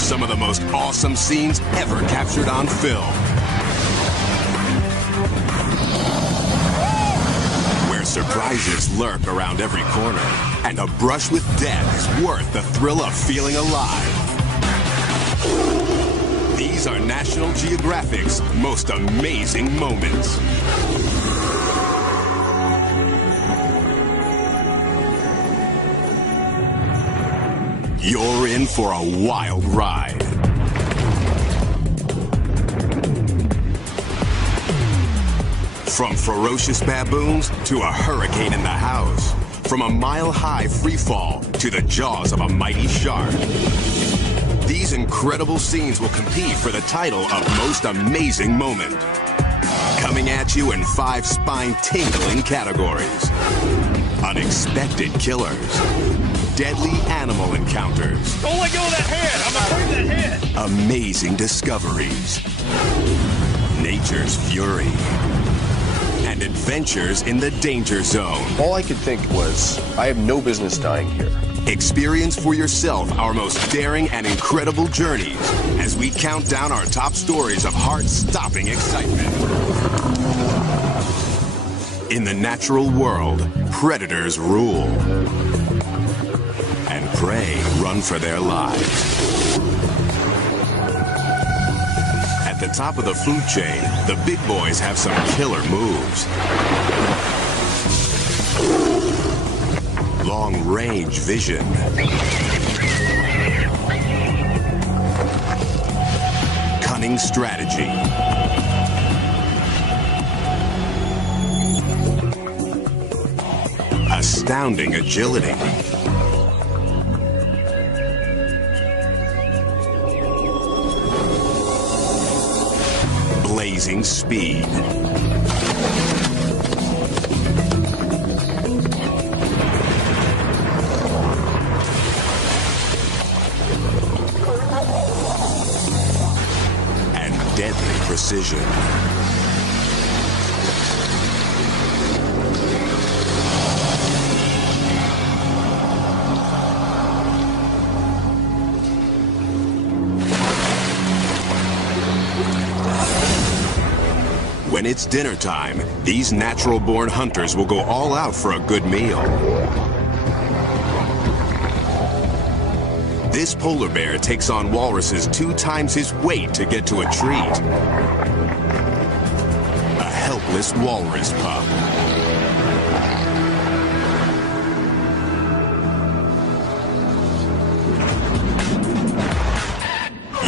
some of the most awesome scenes ever captured on film. Where surprises lurk around every corner, and a brush with death is worth the thrill of feeling alive. These are National Geographic's most amazing moments. You're in for a wild ride. From ferocious baboons to a hurricane in the house. From a mile-high freefall to the jaws of a mighty shark. These incredible scenes will compete for the title of Most Amazing Moment. Coming at you in 5 spine-tingling categories. Unexpected killers. Deadly animal encounters. Don't let go of that head! I'm afraid of that head! Amazing discoveries. Nature's fury. And adventures in the danger zone. All I could think was, I have no business dying here. Experience for yourself our most daring and incredible journeys as we count down our top stories of heart-stopping excitement. In the natural world, predators rule. And prey run for their lives. At the top of the food chain, the big boys have some killer moves. Long-range vision. Cunning strategy. Astounding agility. Blazing speed. And deadly precision. When it's dinner time, these natural-born hunters will go all out for a good meal. This polar bear takes on walruses 2 times his weight to get to a treat. A helpless walrus pup.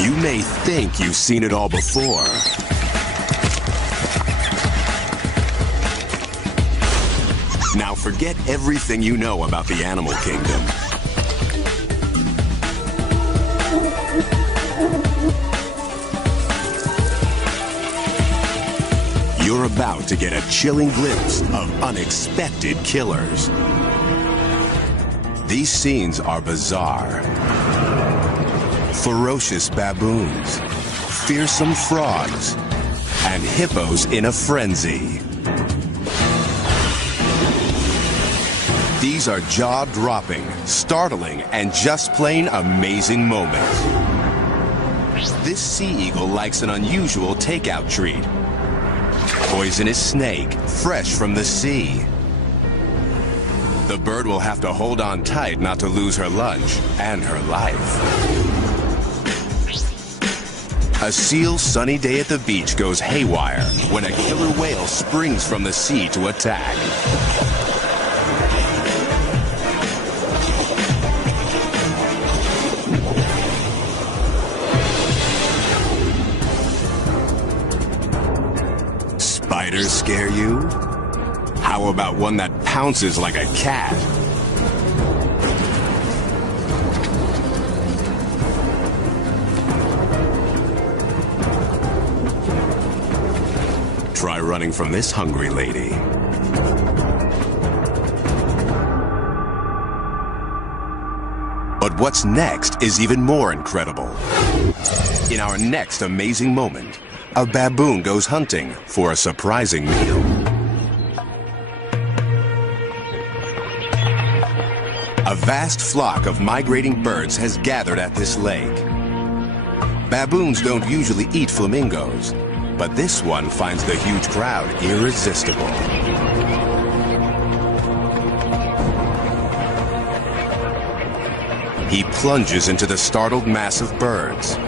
You may think you've seen it all before. Now forget everything you know about the animal kingdom. You're about to get a chilling glimpse of unexpected killers. These scenes are bizarre. Ferocious baboons, fearsome frogs, and hippos in a frenzy. These are jaw-dropping, startling, and just plain amazing moments. This sea eagle likes an unusual takeout treat. Poisonous snake, fresh from the sea. The bird will have to hold on tight not to lose her lunch and her life. A seal's sunny day at the beach goes haywire when a killer whale springs from the sea to attack. Spiders scare you? How about one that pounces like a cat? Try running from this hungry lady. But what's next is even more incredible. In our next amazing moment, a baboon goes hunting for a surprising meal. A vast flock of migrating birds has gathered at this lake. Baboons don't usually eat flamingos, but this one finds the huge crowd irresistible. He plunges into the startled mass of birds.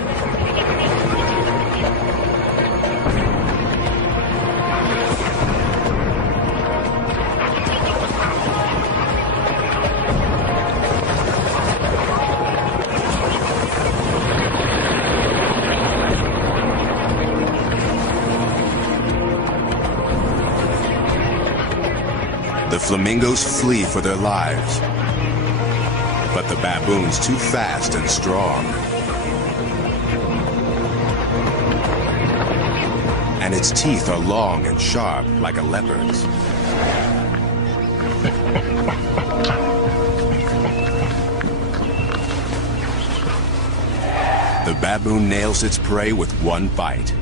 The flamingos flee for their lives, but the baboon's too fast and strong. And its teeth are long and sharp like a leopard's. The baboon nails its prey with one bite.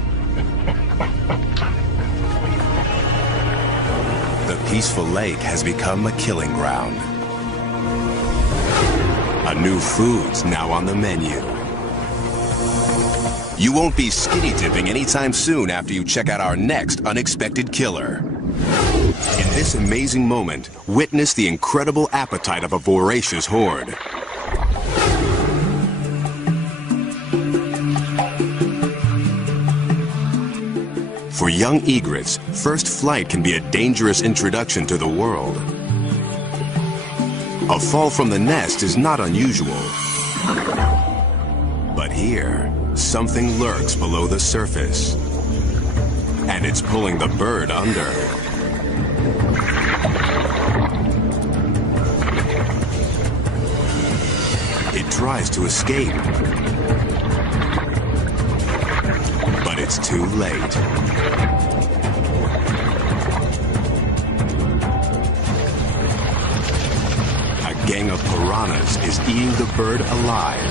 The peaceful lake has become a killing ground. A new food's now on the menu. You won't be skinny dipping anytime soon after you check out our next unexpected killer. In this amazing moment, witness the incredible appetite of a voracious horde. For young egrets, first flight can be a dangerous introduction to the world. A fall from the nest is not unusual. But here, something lurks below the surface. And it's pulling the bird under. It tries to escape. But it's too late. A gang of piranhas is eating the bird alive.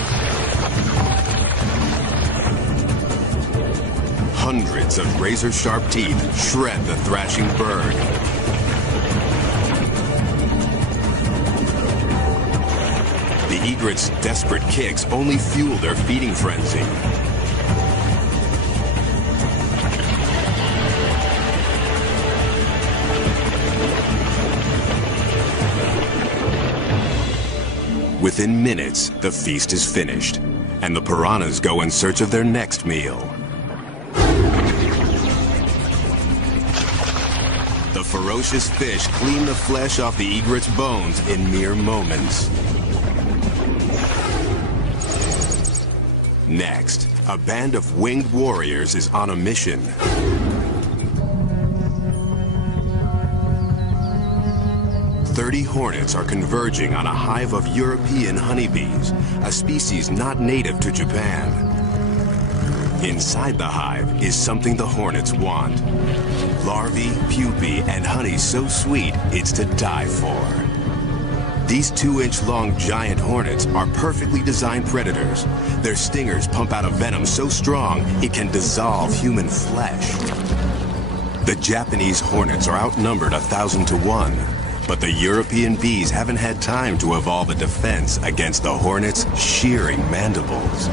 Hundreds of razor-sharp teeth shred the thrashing bird. The egret's desperate kicks only fuel their feeding frenzy. Within minutes, the feast is finished, and the piranhas go in search of their next meal. The ferocious fish clean the flesh off the egret's bones in mere moments. Next, a band of winged warriors is on a mission. "30 hornets are converging on a hive of European honeybees, a species not native to Japan. Inside the hive is something the hornets want. Larvae, pupae, and honey so sweet it's to die for. These 2-inch-long giant hornets are perfectly designed predators. Their stingers pump out a venom so strong it can dissolve human flesh. The Japanese hornets are outnumbered 1,000 to 1. But the European bees haven't had time to evolve a defense against the hornets' shearing mandibles.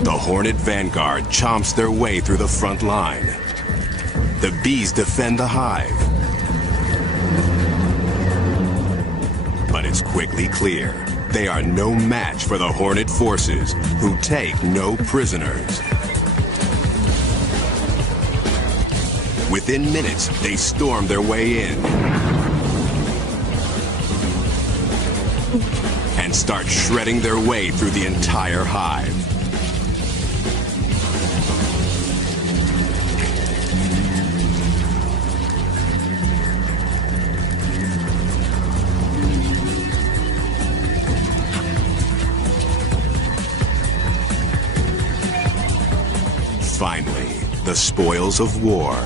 The hornet vanguard chomps their way through the front line. The bees defend the hive. But it's quickly clear they are no match for the hornet forces, who take no prisoners. Within minutes, they storm their way in and start shredding their way through the entire hive. Finally, the spoils of war.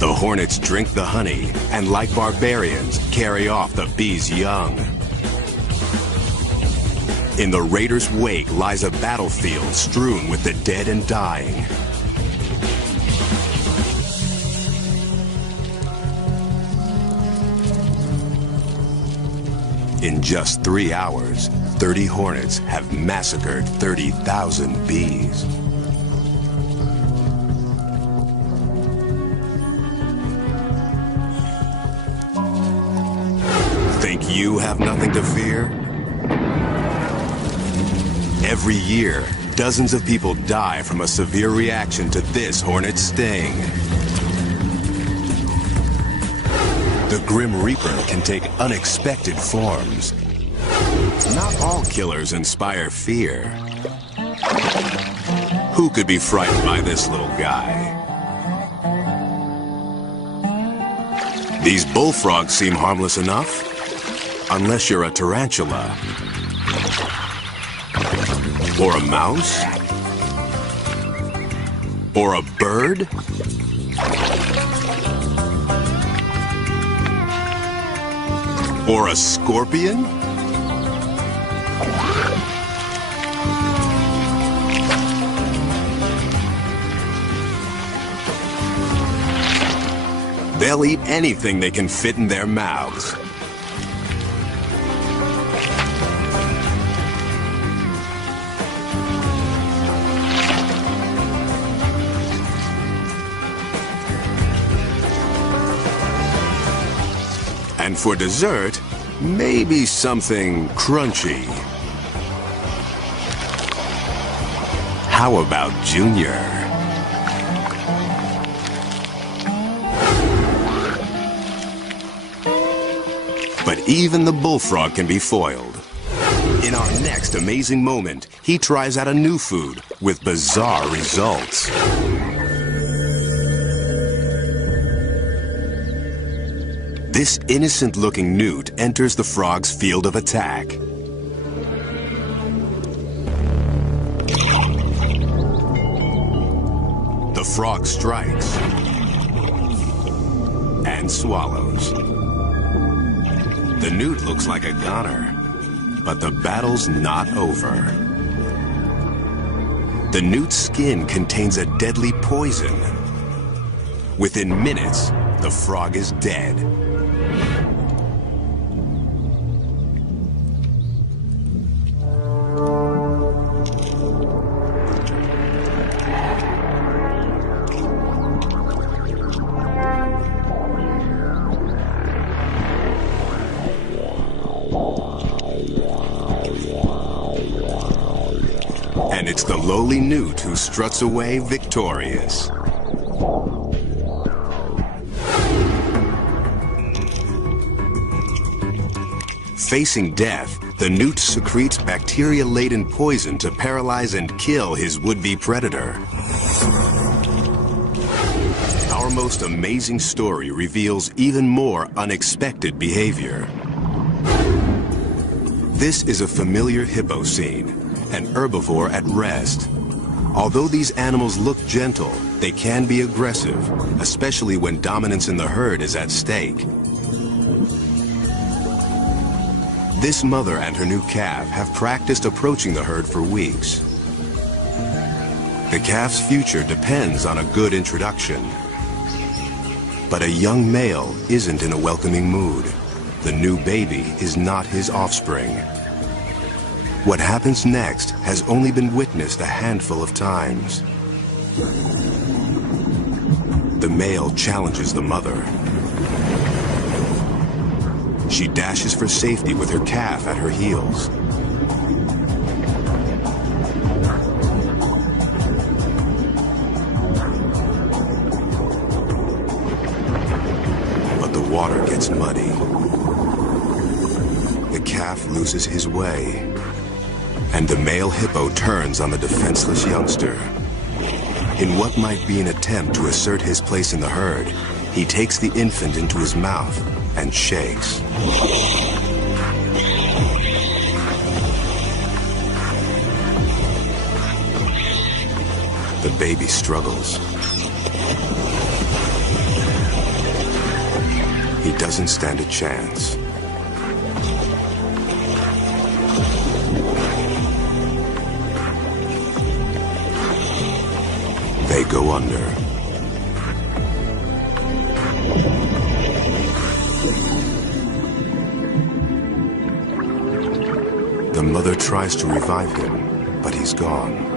The hornets drink the honey and, like barbarians, carry off the bees' young. In the raiders' wake lies a battlefield strewn with the dead and dying. In just 3 hours, 30 hornets have massacred 30,000 bees. Think you have nothing to fear? Every year, dozens of people die from a severe reaction to this hornet sting. The Grim Reaper can take unexpected forms. Not all killers inspire fear. Who could be frightened by this little guy? These bullfrogs seem harmless enough, unless you're a tarantula. Or a mouse? Or a bird? Or a scorpion? They'll eat anything they can fit in their mouths. And for dessert, maybe something crunchy. How about Junior? But even the bullfrog can be foiled. In our next amazing moment, he tries out a new food with bizarre results. This innocent-looking newt enters the frog's field of attack. The frog strikes and swallows. The newt looks like a goner, but the battle's not over. The newt's skin contains a deadly poison. Within minutes, the frog is dead. And it's the lowly newt who struts away victorious. Facing death, the newt secretes bacteria-laden poison to paralyze and kill his would-be predator. Our most amazing story reveals even more unexpected behavior. This is a familiar hippo scene, an herbivore at rest. Although these animals look gentle, they can be aggressive, especially when dominance in the herd is at stake. This mother and her new calf have practiced approaching the herd for weeks. The calf's future depends on a good introduction. But a young male isn't in a welcoming mood. The new baby is not his offspring. What happens next has only been witnessed a handful of times. The male challenges the mother. She dashes for safety with her calf at her heels. But the water gets muddy. The calf loses his way, and the male hippo turns on the defenseless youngster. In what might be an attempt to assert his place in the herd, he takes the infant into his mouth and shakes. The baby struggles. He doesn't stand a chance. They go under. The mother tries to revive him, but he's gone.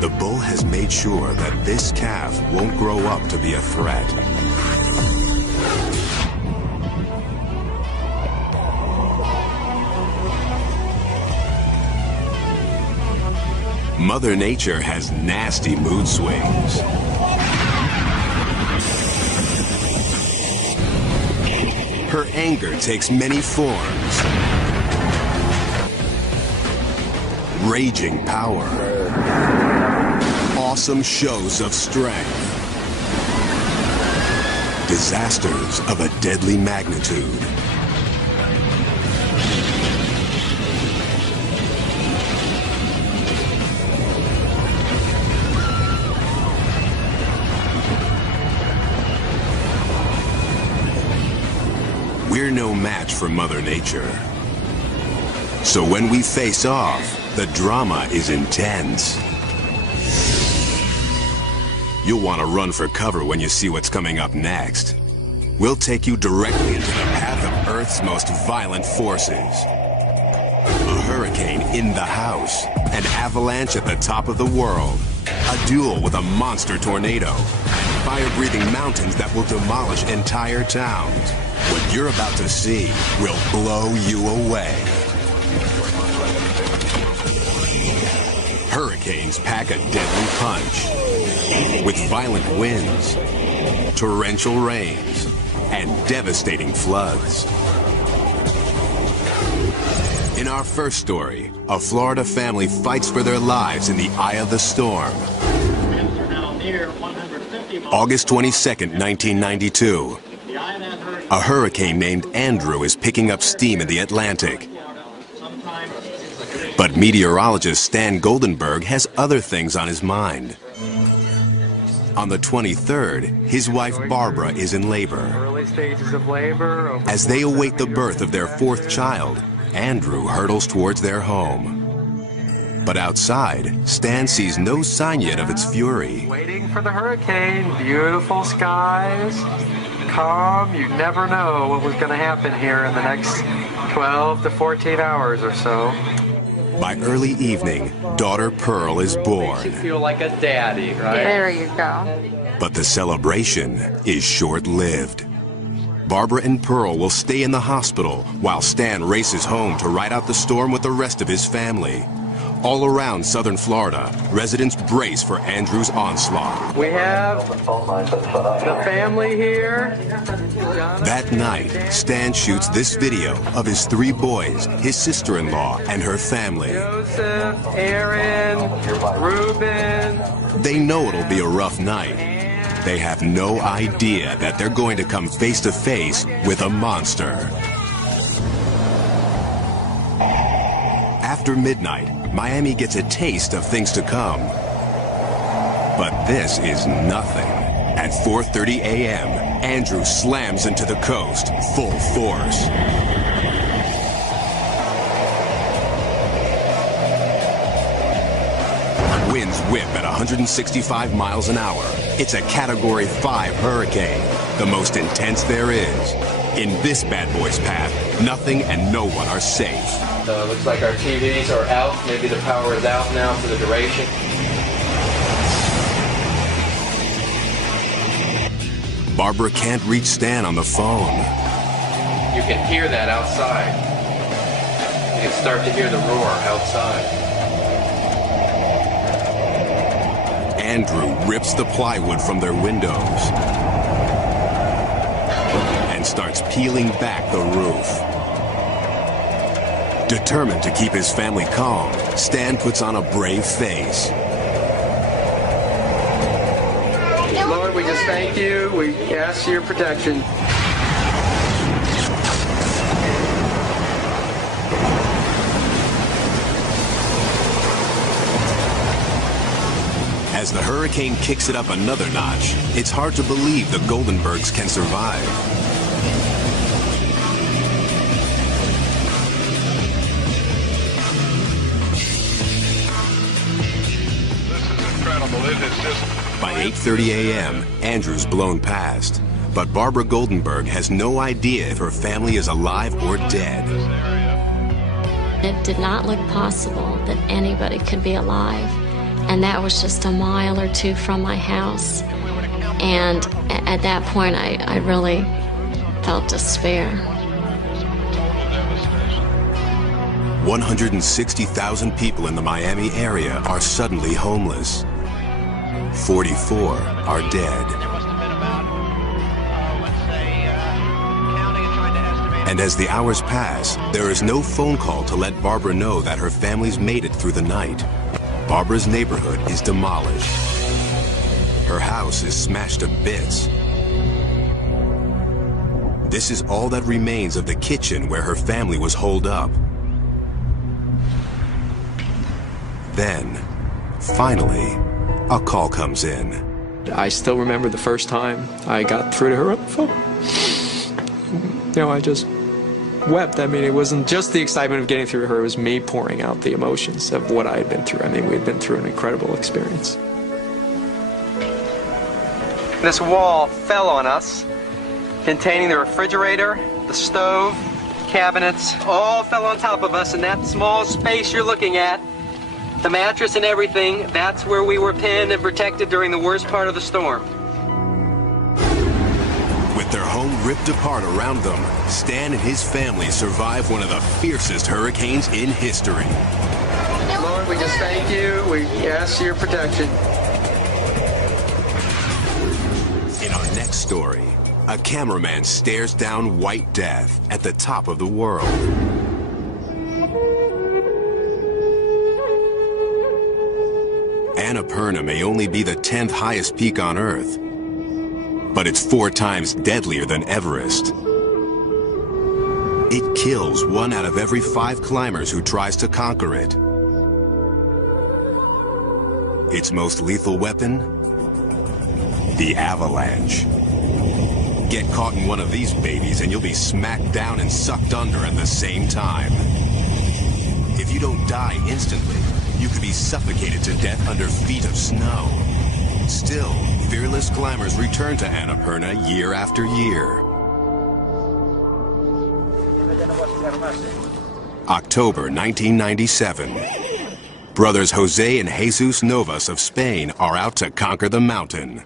The bull has made sure that this calf won't grow up to be a threat. Mother Nature has nasty mood swings. Her anger takes many forms. Raging power. Awesome shows of strength. Disasters of a deadly magnitude. We're no match for Mother Nature. So when we face off, the drama is intense. You'll want to run for cover when you see what's coming up next. We'll take you directly into the path of Earth's most violent forces. A hurricane in the house, an avalanche at the top of the world, a duel with a monster tornado, and fire-breathing mountains that will demolish entire towns. What you're about to see will blow you away. Hurricanes pack a deadly punch with violent winds, torrential rains, and devastating floods. In our first story, a Florida family fights for their lives in the eye of the storm. August 22nd, 1992. A hurricane named Andrew is picking up steam in the Atlantic. But meteorologist Stan Goldenberg has other things on his mind. On the 23rd, his wife Barbara is in labor. Early stages of labor. As they await the birth of their fourth child, Andrew hurtles towards their home. But outside, Stan sees no sign yet of its fury. Waiting for the hurricane. Beautiful skies. Calm. You never know what was going to happen here in the next 12 to 14 hours or so. By early evening, daughter Pearl is born. Makes you feel like a daddy, right? There you go. But the celebration is short-lived. Barbara and Pearl will stay in the hospital while Stan races home to ride out the storm with the rest of his family. All around southern Florida, residents brace for Andrew's onslaught. We have the family here. That night, Stan shoots this video of his three boys, his sister-in-law, and her family. Joseph, Aaron, Reuben. They know it'll be a rough night. They have no idea that they're going to come face to face with a monster. After midnight, Miami gets a taste of things to come. But this is nothing. At 4:30 a.m., Andrew slams into the coast, full force. Winds whip at 165 miles an hour. It's a Category 5 hurricane, the most intense there is. In this bad boy's path, nothing and no one are safe. Looks like our TVs are out. Maybe the power is out now for the duration. Barbara can't reach Stan on the phone. You can hear that outside. You can start to hear the roar outside. Andrew rips the plywood from their windows and starts peeling back the roof. Determined to keep his family calm, Stan puts on a brave face. Lord, we just thank you. We ask your protection. As the hurricane kicks it up another notch, it's hard to believe the Goldenbergs can survive. This is By 8:30 a.m., Andrew's blown past. But Barbara Goldenberg has no idea if her family is alive or dead. It did not look possible that anybody could be alive. And that was just a mile or two from my house. And at that point, I really felt despair. 160,000 people in the Miami area are suddenly homeless. 44 are dead. And as the hours pass, there is no phone call to let Barbara know that her family's made it through the night. Barbara's neighborhood is demolished. Her house is smashed to bits. This is all that remains of the kitchen where her family was holed up. Then, finally, a call comes in. I still remember the first time I got through to her on the phone. You know, I just wept. I mean, it wasn't just the excitement of getting through to her, it was me pouring out the emotions of what I had been through. I mean, we had been through an incredible experience. This wall fell on us, containing the refrigerator, the stove, cabinets, all fell on top of us in that small space you're looking at. The mattress and everything, that's where we were pinned and protected during the worst part of the storm. With their home ripped apart around them, Stan and his family survived one of the fiercest hurricanes in history. Lord, we just thank you. We ask your protection. In our next story, a cameraman stares down white death at the top of the world. Annapurna may only be the 10th highest peak on Earth, but it's 4 times deadlier than Everest. It kills 1 out of every 5 climbers who tries to conquer it. Its most lethal weapon? The avalanche. Get caught in one of these babies and you'll be smacked down and sucked under at the same time. If you don't die instantly, you could be suffocated to death under feet of snow. Still, fearless climbers return to Annapurna year after year. October 1997. Brothers Jose and Jesus Novas of Spain are out to conquer the mountain.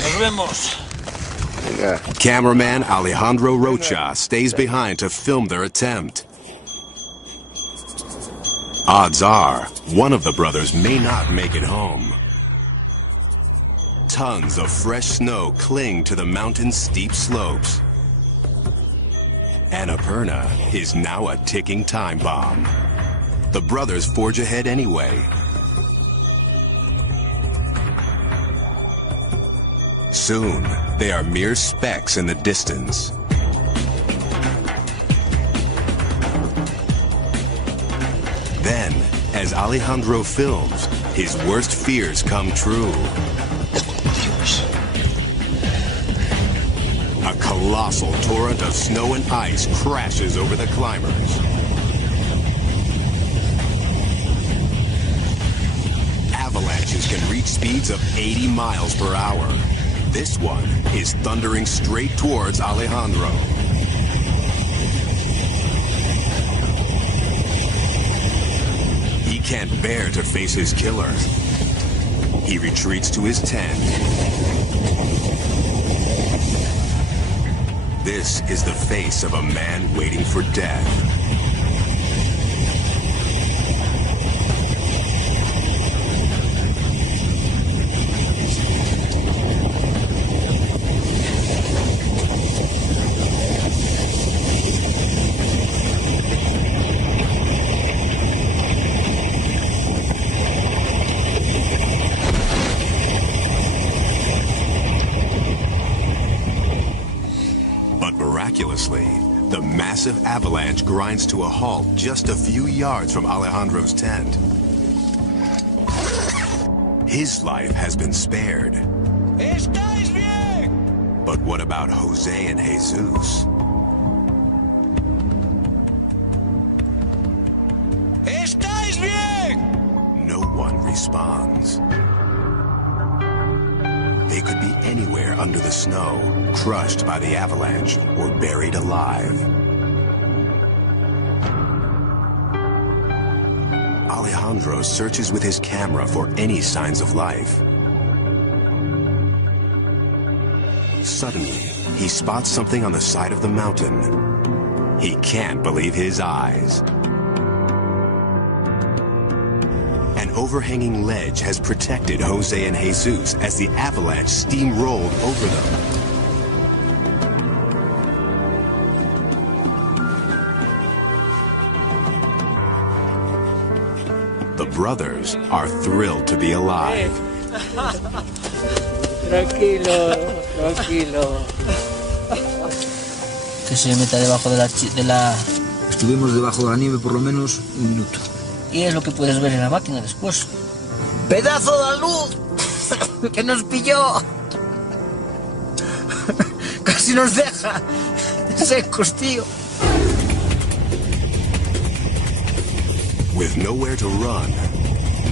Nos vemos. Cameraman Alejandro Rocha stays behind to film their attempt. Odds are, one of the brothers may not make it home. Tons of fresh snow cling to the mountain's steep slopes. Annapurna is now a ticking time bomb. The brothers forge ahead anyway. Soon, they are mere specks in the distance. Then, as Alejandro films, his worst fears come true. A colossal torrent of snow and ice crashes over the climbers. Avalanches can reach speeds of 80 miles per hour. This one is thundering straight towards Alejandro. He can't bear to face his killer. He retreats to his tent. This is the face of a man waiting for death. Miraculously, the massive avalanche grinds to a halt just a few yards from Alejandro's tent. His life has been spared. But what about Jose and Jesus? ¿Estáis bien? No one responds. They could be anywhere under the snow, crushed by the avalanche, or buried alive. Alejandro searches with his camera for any signs of life. Suddenly, he spots something on the side of the mountain. He can't believe his eyes. An overhanging ledge has protected Jose and Jesus as the avalanche steamrolled over them. The brothers are thrilled to be alive. Tranquilo. Que se meta debajo de la... Estuvimos debajo de la nieve por lo menos un minuto. Y es lo que puedes ver en la máquina después. ¡Pedazo de luz! ¡Que nos pilló! Casi nos deja secos, tío. With nowhere to run,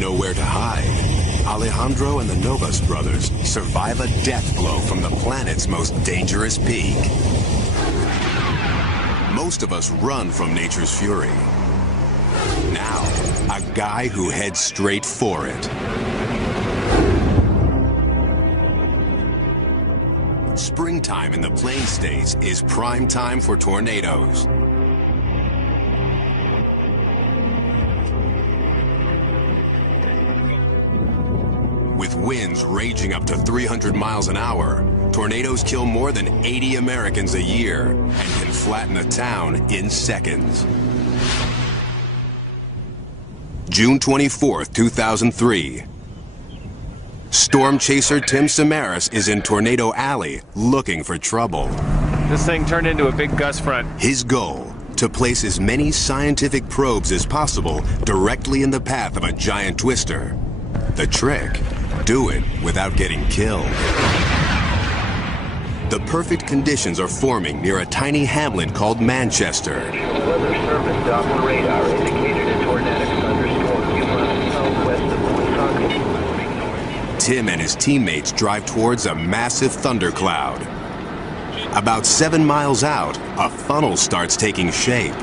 nowhere to hide, Alejandro and the Novas brothers survive a death blow from the planet's most dangerous peak. Most of us run from nature's fury. Now, a guy who heads straight for it. Springtime in the Plain States is prime time for tornadoes. With winds raging up to 300 miles an hour, tornadoes kill more than 80 Americans a year and can flatten a town in seconds. June 24th, 2003. Storm chaser Tim Samaras is in Tornado Alley looking for trouble. This thing turned into a big gust front. His goal, to place as many scientific probes as possible directly in the path of a giant twister. The trick, do it without getting killed. The perfect conditions are forming near a tiny hamlet called Manchester. Weather Service Doppler radar indicated a tornadic thunderstorm due southwest of Woonsocket. Tim and his teammates drive towards a massive thundercloud. About 7 miles out, a funnel starts taking shape.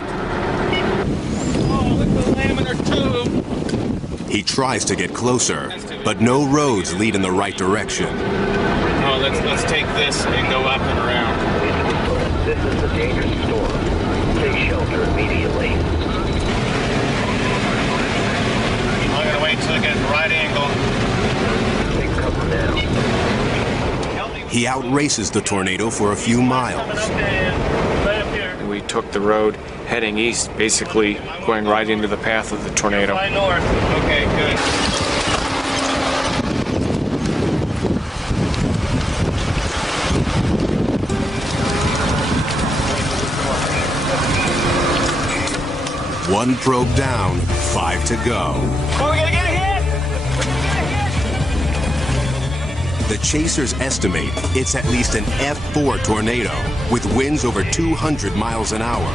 Oh, look at the laminar tube. He tries to get closer, but no roads lead in the right direction. Oh, let's take this and go up and around. This is a dangerous storm. Take shelter immediately. I'm gonna wait till I get the right angle. Take cover now. He outraces the tornado for a few miles. Right up here. We took the road heading east, basically going right into the path of the tornado. Fly north. Okay, good. One probe down, 5 to go. Oh, we're gonna get hit! The chasers estimate it's at least an F4 tornado with winds over 200 miles an hour.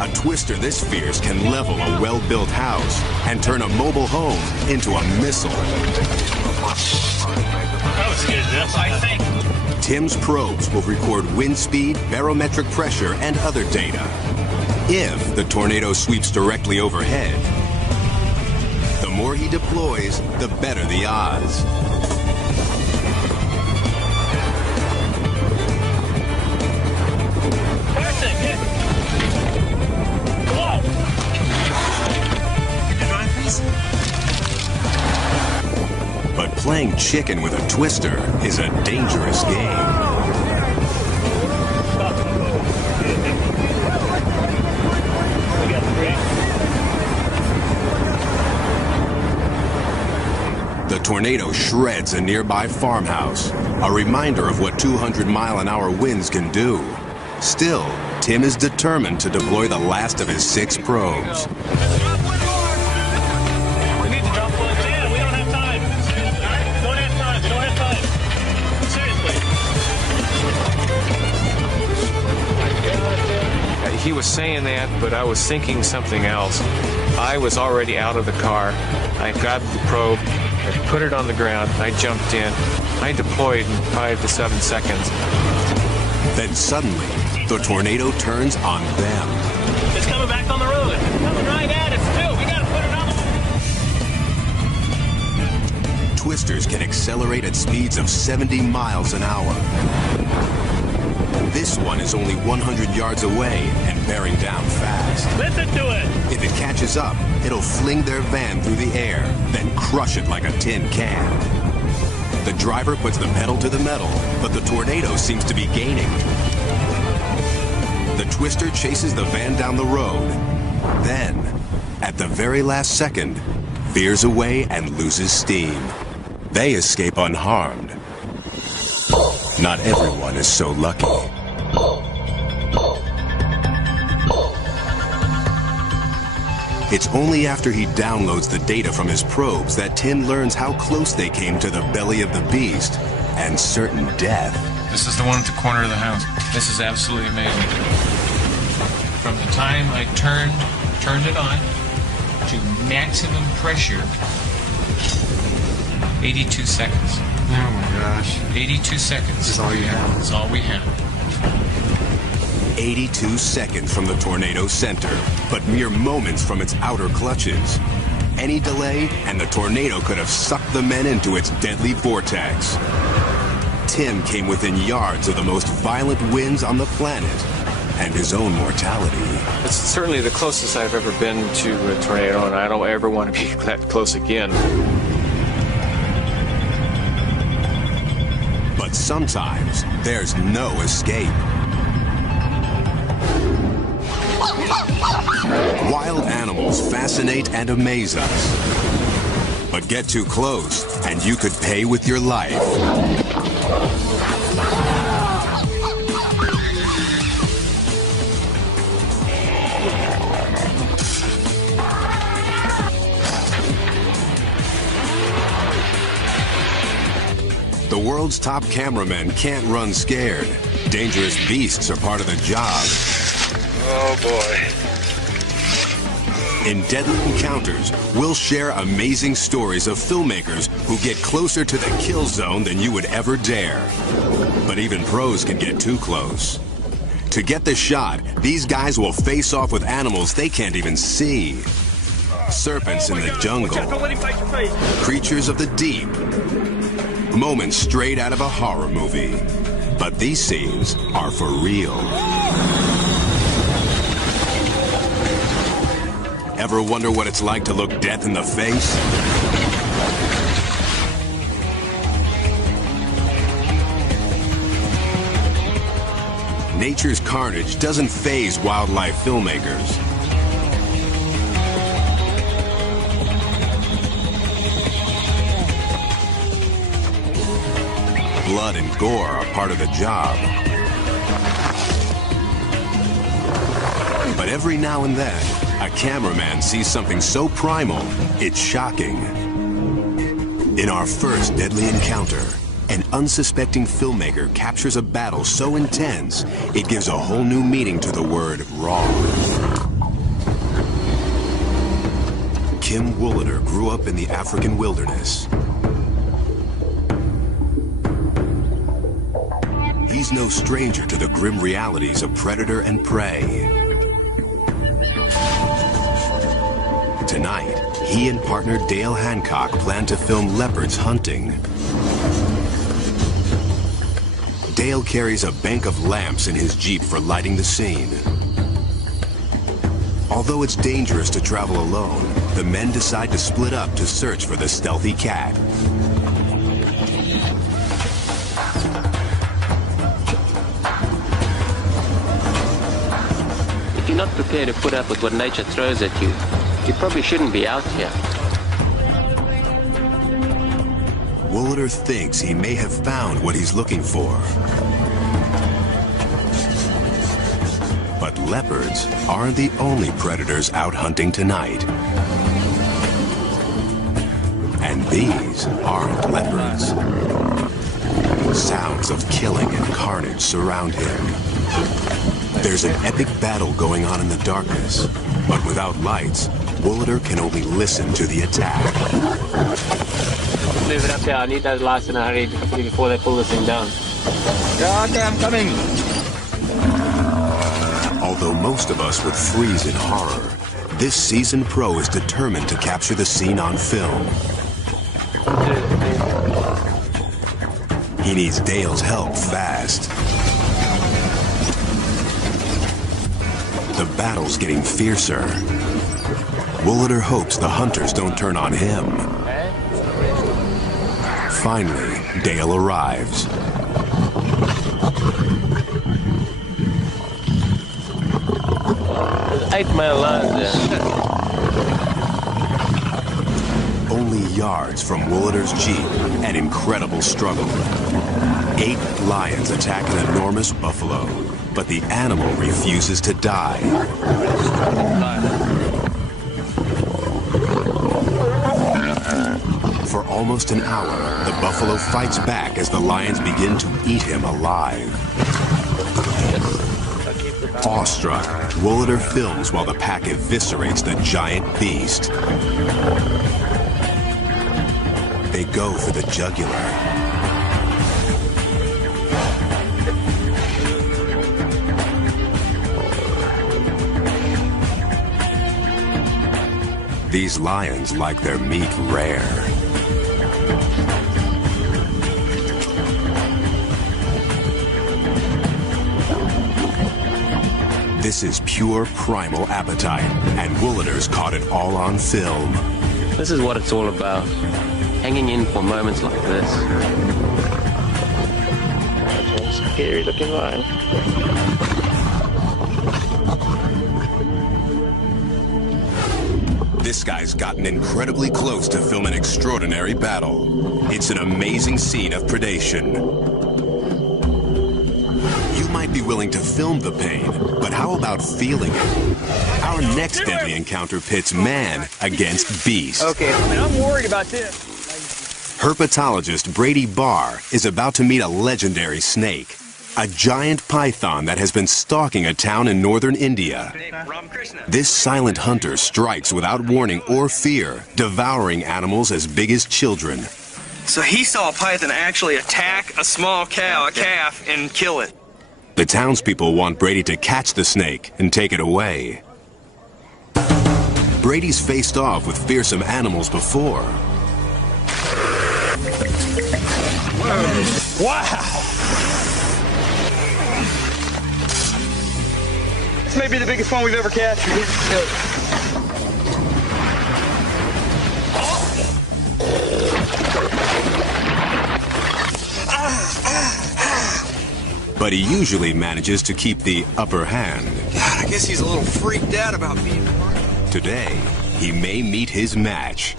A twister this fierce can level a well-built house and turn a mobile home into a missile. That was good enough, I think. Tim's probes will record wind speed, barometric pressure, and other data. If the tornado sweeps directly overhead, the more he deploys, the better the odds. Person, hit! Whoa! Did you drive this? But playing chicken with a twister is a dangerous game. The tornado shreds a nearby farmhouse, a reminder of what 200-mile-an-hour winds can do. Still, Tim is determined to deploy the last of his 6 probes. We need to drop one. Yeah, we don't have time. Alright? We don't have time. We don't have time. Seriously. Yeah, he was saying that, but I was thinking something else. I was already out of the car. I grabbed the probe, I put it on the ground, I jumped in. I deployed in 5 to 7 seconds. Then suddenly, the tornado turns on them. It's coming back on the road. It's coming right at us, too. We gotta put another one. Twisters can accelerate at speeds of 70 miles an hour. This one is only 100 yards away and bearing down fast. Listen to it. If it catches up, it'll fling their van through the air, then crush it like a tin can. The driver puts the pedal to the metal, but the tornado seems to be gaining. The Twister chases the van down the road. Then, at the very last second, veers away and loses steam. They escape unharmed. Not everyone is so lucky. It's only after he downloads the data from his probes that Tim learns how close they came to the belly of the beast and certain death. This is the one at the corner of the house. This is absolutely amazing. From the time I turned it on to maximum pressure, 82 seconds. Oh my gosh. 82 seconds. This is all you have. That's all we have. 82 seconds from the tornado center, but mere moments from its outer clutches. Any delay, and the tornado could have sucked the men into its deadly vortex. Tim came within yards of the most violent winds on the planet and his own mortality. It's certainly the closest I've ever been to a tornado, and I don't ever want to be that close again. But sometimes there's no escape. Wild animals fascinate and amaze us. But get too close, and you could pay with your life. The world's top cameramen can't run scared. Dangerous beasts are part of the job. Oh boy. In Deadly Encounters, we'll share amazing stories of filmmakers who get closer to the kill zone than you would ever dare. But even pros can get too close. To get the shot, these guys will face off with animals they can't even see. Serpents in the jungle, creatures of the deep, moments straight out of a horror movie. But these scenes are for real. Ever wonder what it's like to look death in the face? Nature's carnage doesn't faze wildlife filmmakers. Blood and gore are part of the job. But every now and then, a cameraman sees something so primal, it's shocking. In our first Deadly Encounter, an unsuspecting filmmaker captures a battle so intense, it gives a whole new meaning to the word raw. Kim Wooliter grew up in the African wilderness. He's no stranger to the grim realities of predator and prey. Tonight, he and partner Dale Hancock plan to film leopards hunting. Dale carries a bank of lamps in his Jeep for lighting the scene. Although it's dangerous to travel alone, the men decide to split up to search for the stealthy cat. If you're not prepared to put up with what nature throws at you, you probably shouldn't be out here. Wooliter thinks he may have found what he's looking for. But leopards aren't the only predators out hunting tonight. And these aren't leopards. Sounds of killing and carnage surround him. There's an epic battle going on in the darkness, but without lights, Woolader can only listen to the attack. Move it up here. I need those lights in a hurry before they pull this thing down. Yeah, okay, I'm coming. Although most of us would freeze in horror, this seasoned pro is determined to capture the scene on film. He needs Dale's help fast. The battle's getting fiercer. Woolader hopes the hunters don't turn on him. Finally, Dale arrives. 8 mile lines there. Only yards from Woolader's Jeep, an incredible struggle. 8 lions attack an enormous buffalo, but the animal refuses to die. For almost an hour, the buffalo fights back as the lions begin to eat him alive. Awestruck, Woolader films while the pack eviscerates the giant beast. They go for the jugular. These lions like their meat rare. This is pure primal appetite, and Woolader's caught it all on film. This is what it's all about. Hanging in for moments like this. That's one scary looking lion. This guy's gotten incredibly close to film an extraordinary battle. It's an amazing scene of predation. You might be willing to film the pain, but how about feeling it? Our next deadly encounter pits man against beast. Okay, I'm worried about this. Herpetologist Brady Barr is about to meet a legendary snake, a giant python that has been stalking a town in northern India. This silent hunter strikes without warning or fear, devouring animals as big as children. So he saw a python actually attack a small cow, a calf, and kill it. The townspeople want Brady to catch the snake and take it away. Brady's faced off with fearsome animals before. Wow! This may be the biggest one we've ever captured. But he usually manages to keep the upper hand. God, I guess he's a little freaked out about being part. Today, he may meet his match.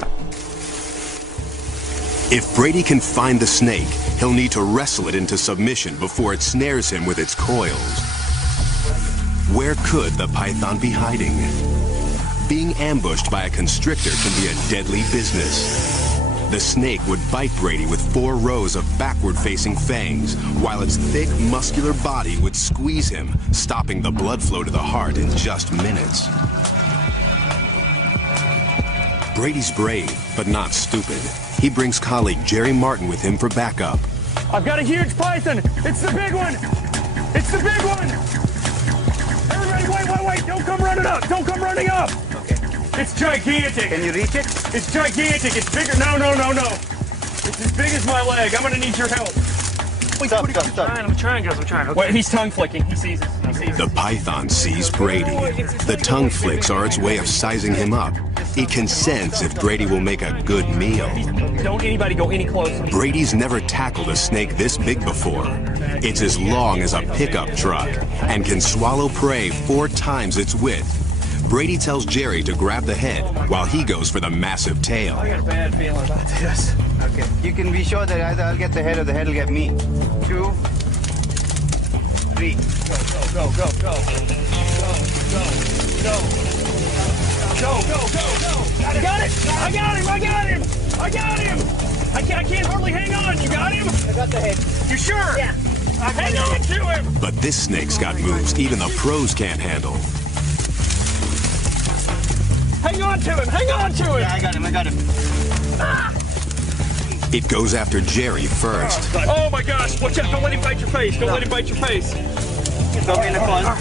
If Brady can find the snake, he'll need to wrestle it into submission before it snares him with its coils. Where could the python be hiding? Being ambushed by a constrictor can be a deadly business. The snake would bite Brady with 4 rows of backward-facing fangs, while its thick, muscular body would squeeze him, stopping the blood flow to the heart in just minutes. Brady's brave, but not stupid. He brings colleague Jerry Martin with him for backup. I've got a huge python. It's the big one. It's the big one. Everybody, wait. Don't come running up. Don't come running up. Okay. It's gigantic. Can you reach it? It's gigantic. It's bigger. No. It's as big as my leg. I'm going to need your help. I'm trying, guys. Okay. Wait, he's tongue flicking. He sees it. The python sees Brady. The tongue flicks are its way of sizing him up. It can sense if Brady will make a good meal. Don't anybody go any closer. Brady's never tackled a snake this big before. It's as long as a pickup truck and can swallow prey 4 times its width. Brady tells Jerry to grab the head while he goes for the massive tail. I got a bad feeling about this. Okay. You can be sure that either I'll get the head or the head will get me. 2, 3. Go. I got him. I can't hardly hang on. You got him? I got the head. You sure? Yeah. Hang on to him! But this snake's got moves even the pros can't handle. Hang on to him! Hang on to him! Yeah, I got him. Ah! It goes after Jerry first. Oh my gosh! Watch out! Don't let him bite your face! Don't let him bite your face! Throw me in the corner.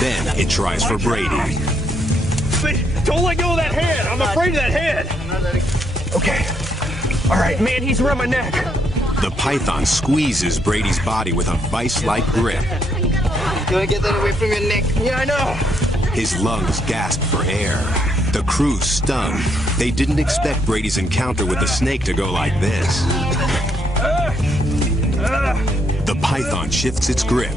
Then it tries for Brady. Don't let go of that head! I'm afraid of that head! Okay. All right, man, he's around my neck. The python squeezes Brady's body with a vice-like grip. You want to get that away from your neck? Yeah, I know. His lungs gasp for air. The crew's stunned. They didn't expect Brady's encounter with the snake to go like this. The python shifts its grip.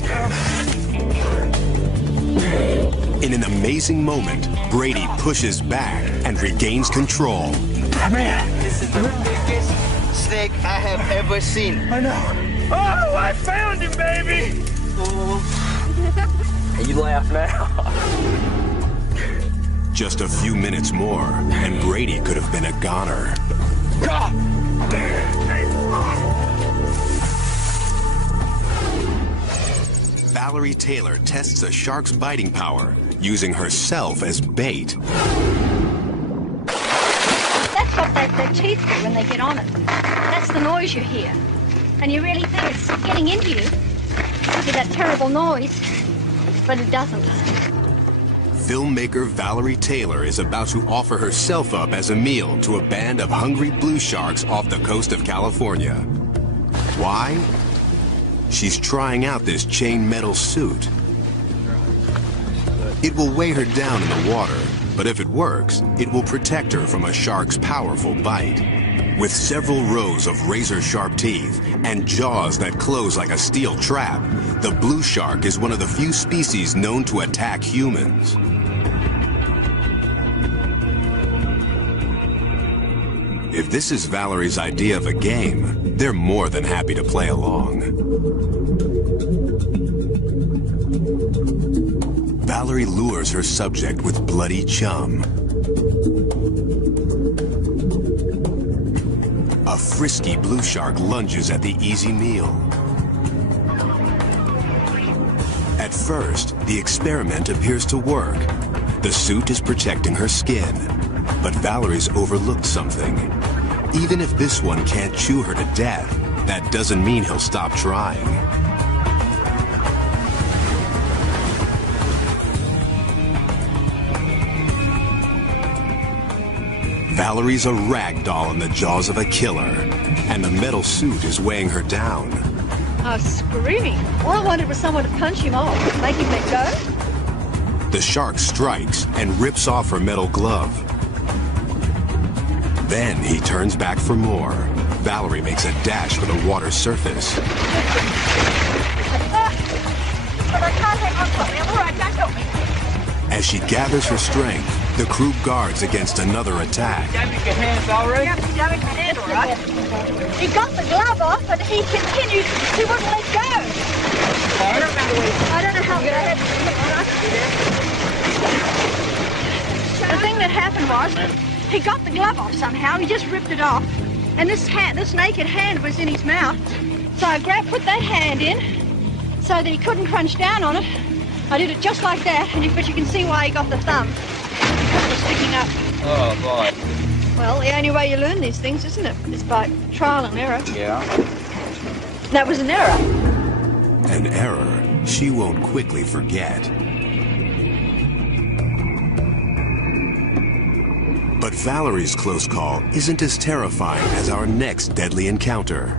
In an amazing moment, Brady pushes back and regains control. Man, this is the biggest snake I have ever seen. I know. Oh, I found him, baby! You laugh now. Just a few minutes more, and Brady could have been a goner. Valerie Taylor tests a shark's biting power, using herself as bait. That's what their teeth do when they get on it. That's the noise you hear. And you really think it's getting into you with that terrible noise, but it doesn't. Filmmaker Valerie Taylor is about to offer herself up as a meal to a band of hungry blue sharks off the coast of California. Why? She's trying out this chain metal suit. It will weigh her down in the water, but if it works, it will protect her from a shark's powerful bite. With several rows of razor-sharp teeth and jaws that close like a steel trap, the blue shark is one of the few species known to attack humans. If this is Valerie's idea of a game, they're more than happy to play along. Valerie lures her subject with bloody chum. A frisky blue shark lunges at the easy meal. At first, the experiment appears to work. The suit is protecting her skin, but Valerie's overlooked something. Even if this one can't chew her to death, that doesn't mean he'll stop trying. Valerie's a rag doll in the jaws of a killer, and the metal suit is weighing her down. I was screaming. All I wanted was someone to punch him off, make him let go. The shark strikes and rips off her metal glove. Then he turns back for more. Valerie makes a dash for the water's surface. But I can't hang on to me. I'm all right, don't help me. As she gathers her strength, the crew guards against another attack. Damage your hands already? Yeah, damage your hand, all right. He got the glove off, but he continued. He wouldn't let go. I don't know how that happened. The thing that happened was, he got the glove off somehow. He just ripped it off, and this naked hand was in his mouth. So I put that hand in, so that he couldn't crunch down on it. I did it just like that, but you can see why he got the thumb. It was sticking up. Oh, boy. Well, the only way you learn these things, isn't it? Is by trial and error. Yeah. That was an error. An error she won't quickly forget. But Valerie's close call isn't as terrifying as our next deadly encounter.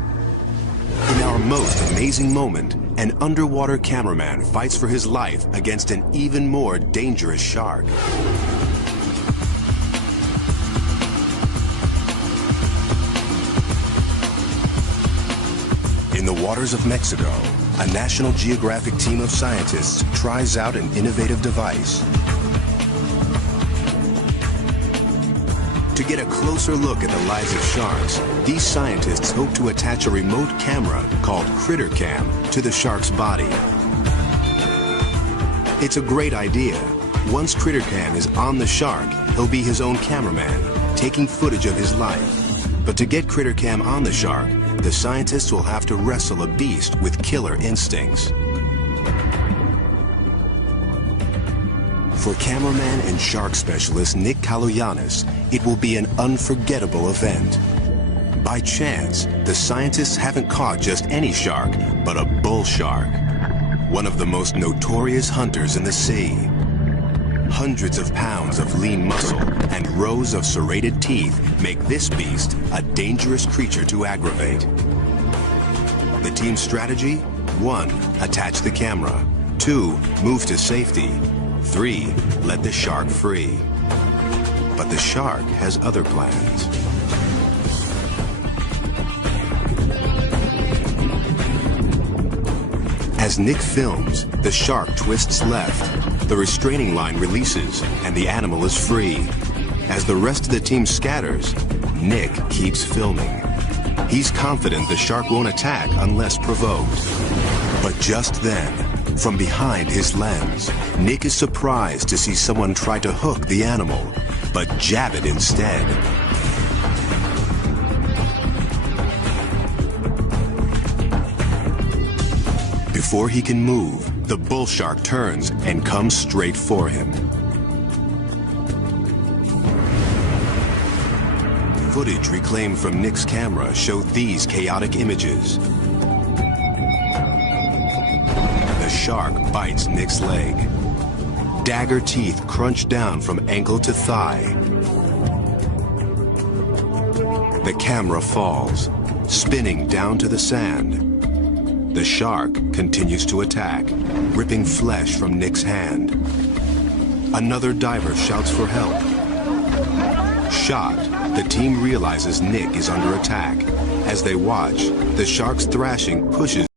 In our most amazing moment, an underwater cameraman fights for his life against an even more dangerous shark. In the waters of Mexico, a National Geographic team of scientists tries out an innovative device. To get a closer look at the lives of sharks, these scientists hope to attach a remote camera called CritterCam to the shark's body. It's a great idea. Once CritterCam is on the shark, he'll be his own cameraman, taking footage of his life. But to get CritterCam on the shark, the scientists will have to wrestle a beast with killer instincts. For cameraman and shark specialist Nick Kaloyanis, it will be an unforgettable event. By chance, the scientists haven't caught just any shark, but a bull shark, one of the most notorious hunters in the sea. Hundreds of pounds of lean muscle and rows of serrated teeth make this beast a dangerous creature to aggravate. The team's strategy? 1. Attach the camera. 2. Move to safety. 3. Let the shark free. But the shark has other plans. As Nick films, the shark twists left, the restraining line releases, and the animal is free. As the rest of the team scatters, Nick keeps filming. He's confident the shark won't attack unless provoked. But just then, from behind his lens, Nick is surprised to see someone try to hook the animal, but jab it instead. Before he can move, the bull shark turns and comes straight for him. Footage reclaimed from Nick's camera showed these chaotic images. The shark bites Nick's leg. Dagger teeth crunch down from ankle to thigh. The camera falls, spinning down to the sand. The shark continues to attack, ripping flesh from Nick's hand. Another diver shouts for help. Shocked, the team realizes Nick is under attack. As they watch, the shark's thrashing pushes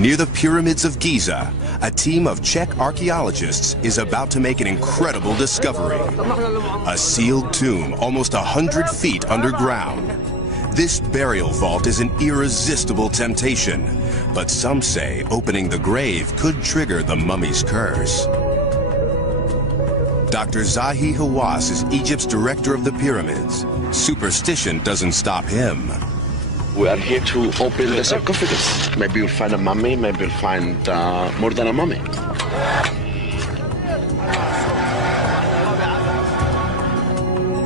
Near the pyramids of Giza, a team of Czech archaeologists is about to make an incredible discovery. A sealed tomb almost 100 feet underground. This burial vault is an irresistible temptation, but some say opening the grave could trigger the mummy's curse. Dr. Zahi Hawass is Egypt's director of the pyramids. Superstition doesn't stop him. We are here to open the sarcophagus. Maybe we'll find a mummy, maybe we'll find more than a mummy.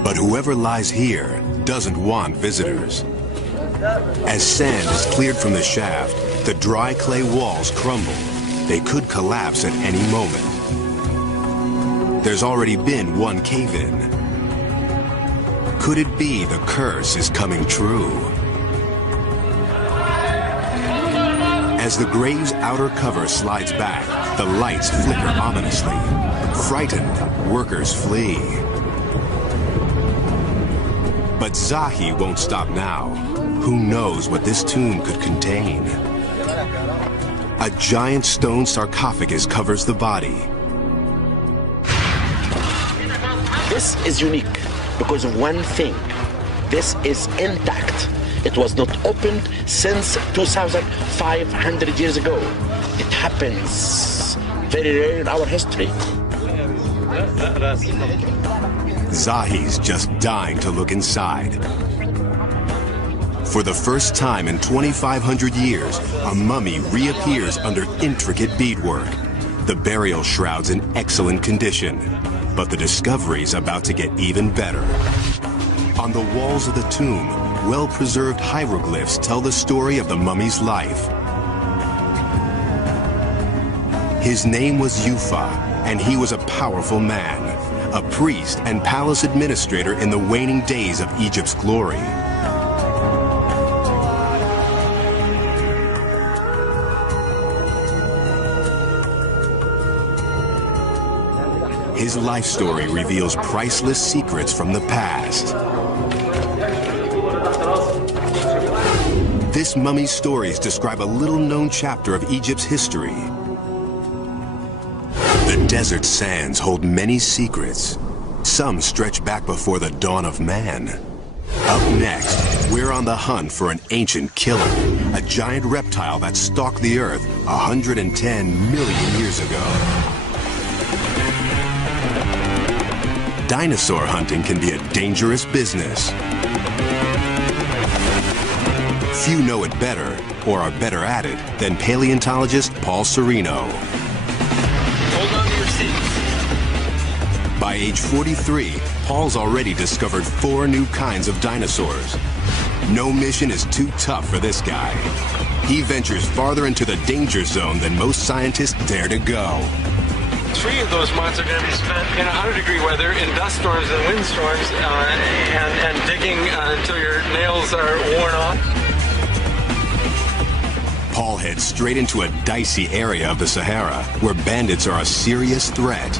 But whoever lies here doesn't want visitors. As sand is cleared from the shaft, the dry clay walls crumble. They could collapse at any moment. There's already been one cave-in. Could it be the curse is coming true? As the grave's outer cover slides back, the lights flicker ominously. Frightened, workers flee. But Zahi won't stop now. Who knows what this tomb could contain? A giant stone sarcophagus covers the body. This is unique because of one thing. This is intact. It was not opened since 2,500 years ago. It happens very rare in our history. Zahi's just dying to look inside. For the first time in 2,500 years, a mummy reappears under intricate beadwork. The burial shroud's in excellent condition, but the discovery's about to get even better. On the walls of the tomb, well-preserved hieroglyphs tell the story of the mummy's life. His name was Yufa, and he was a powerful man, a priest and palace administrator in the waning days of Egypt's glory. His life story reveals priceless secrets from the past. This mummy's stories describe a little-known chapter of Egypt's history. The desert sands hold many secrets. Some stretch back before the dawn of man. Up next, we're on the hunt for an ancient killer, a giant reptile that stalked the Earth 110 million years ago. Dinosaur hunting can be a dangerous business. Few know it better, or are better at it, than paleontologist Paul Sereno. Hold on to your seats. By age 43, Paul's already discovered 4 new kinds of dinosaurs. No mission is too tough for this guy. He ventures farther into the danger zone than most scientists dare to go. 3 of those months are going to be spent in 100-degree weather, in dust storms and windstorms, and digging until your nails are worn off. Paul heads straight into a dicey area of the Sahara, where bandits are a serious threat.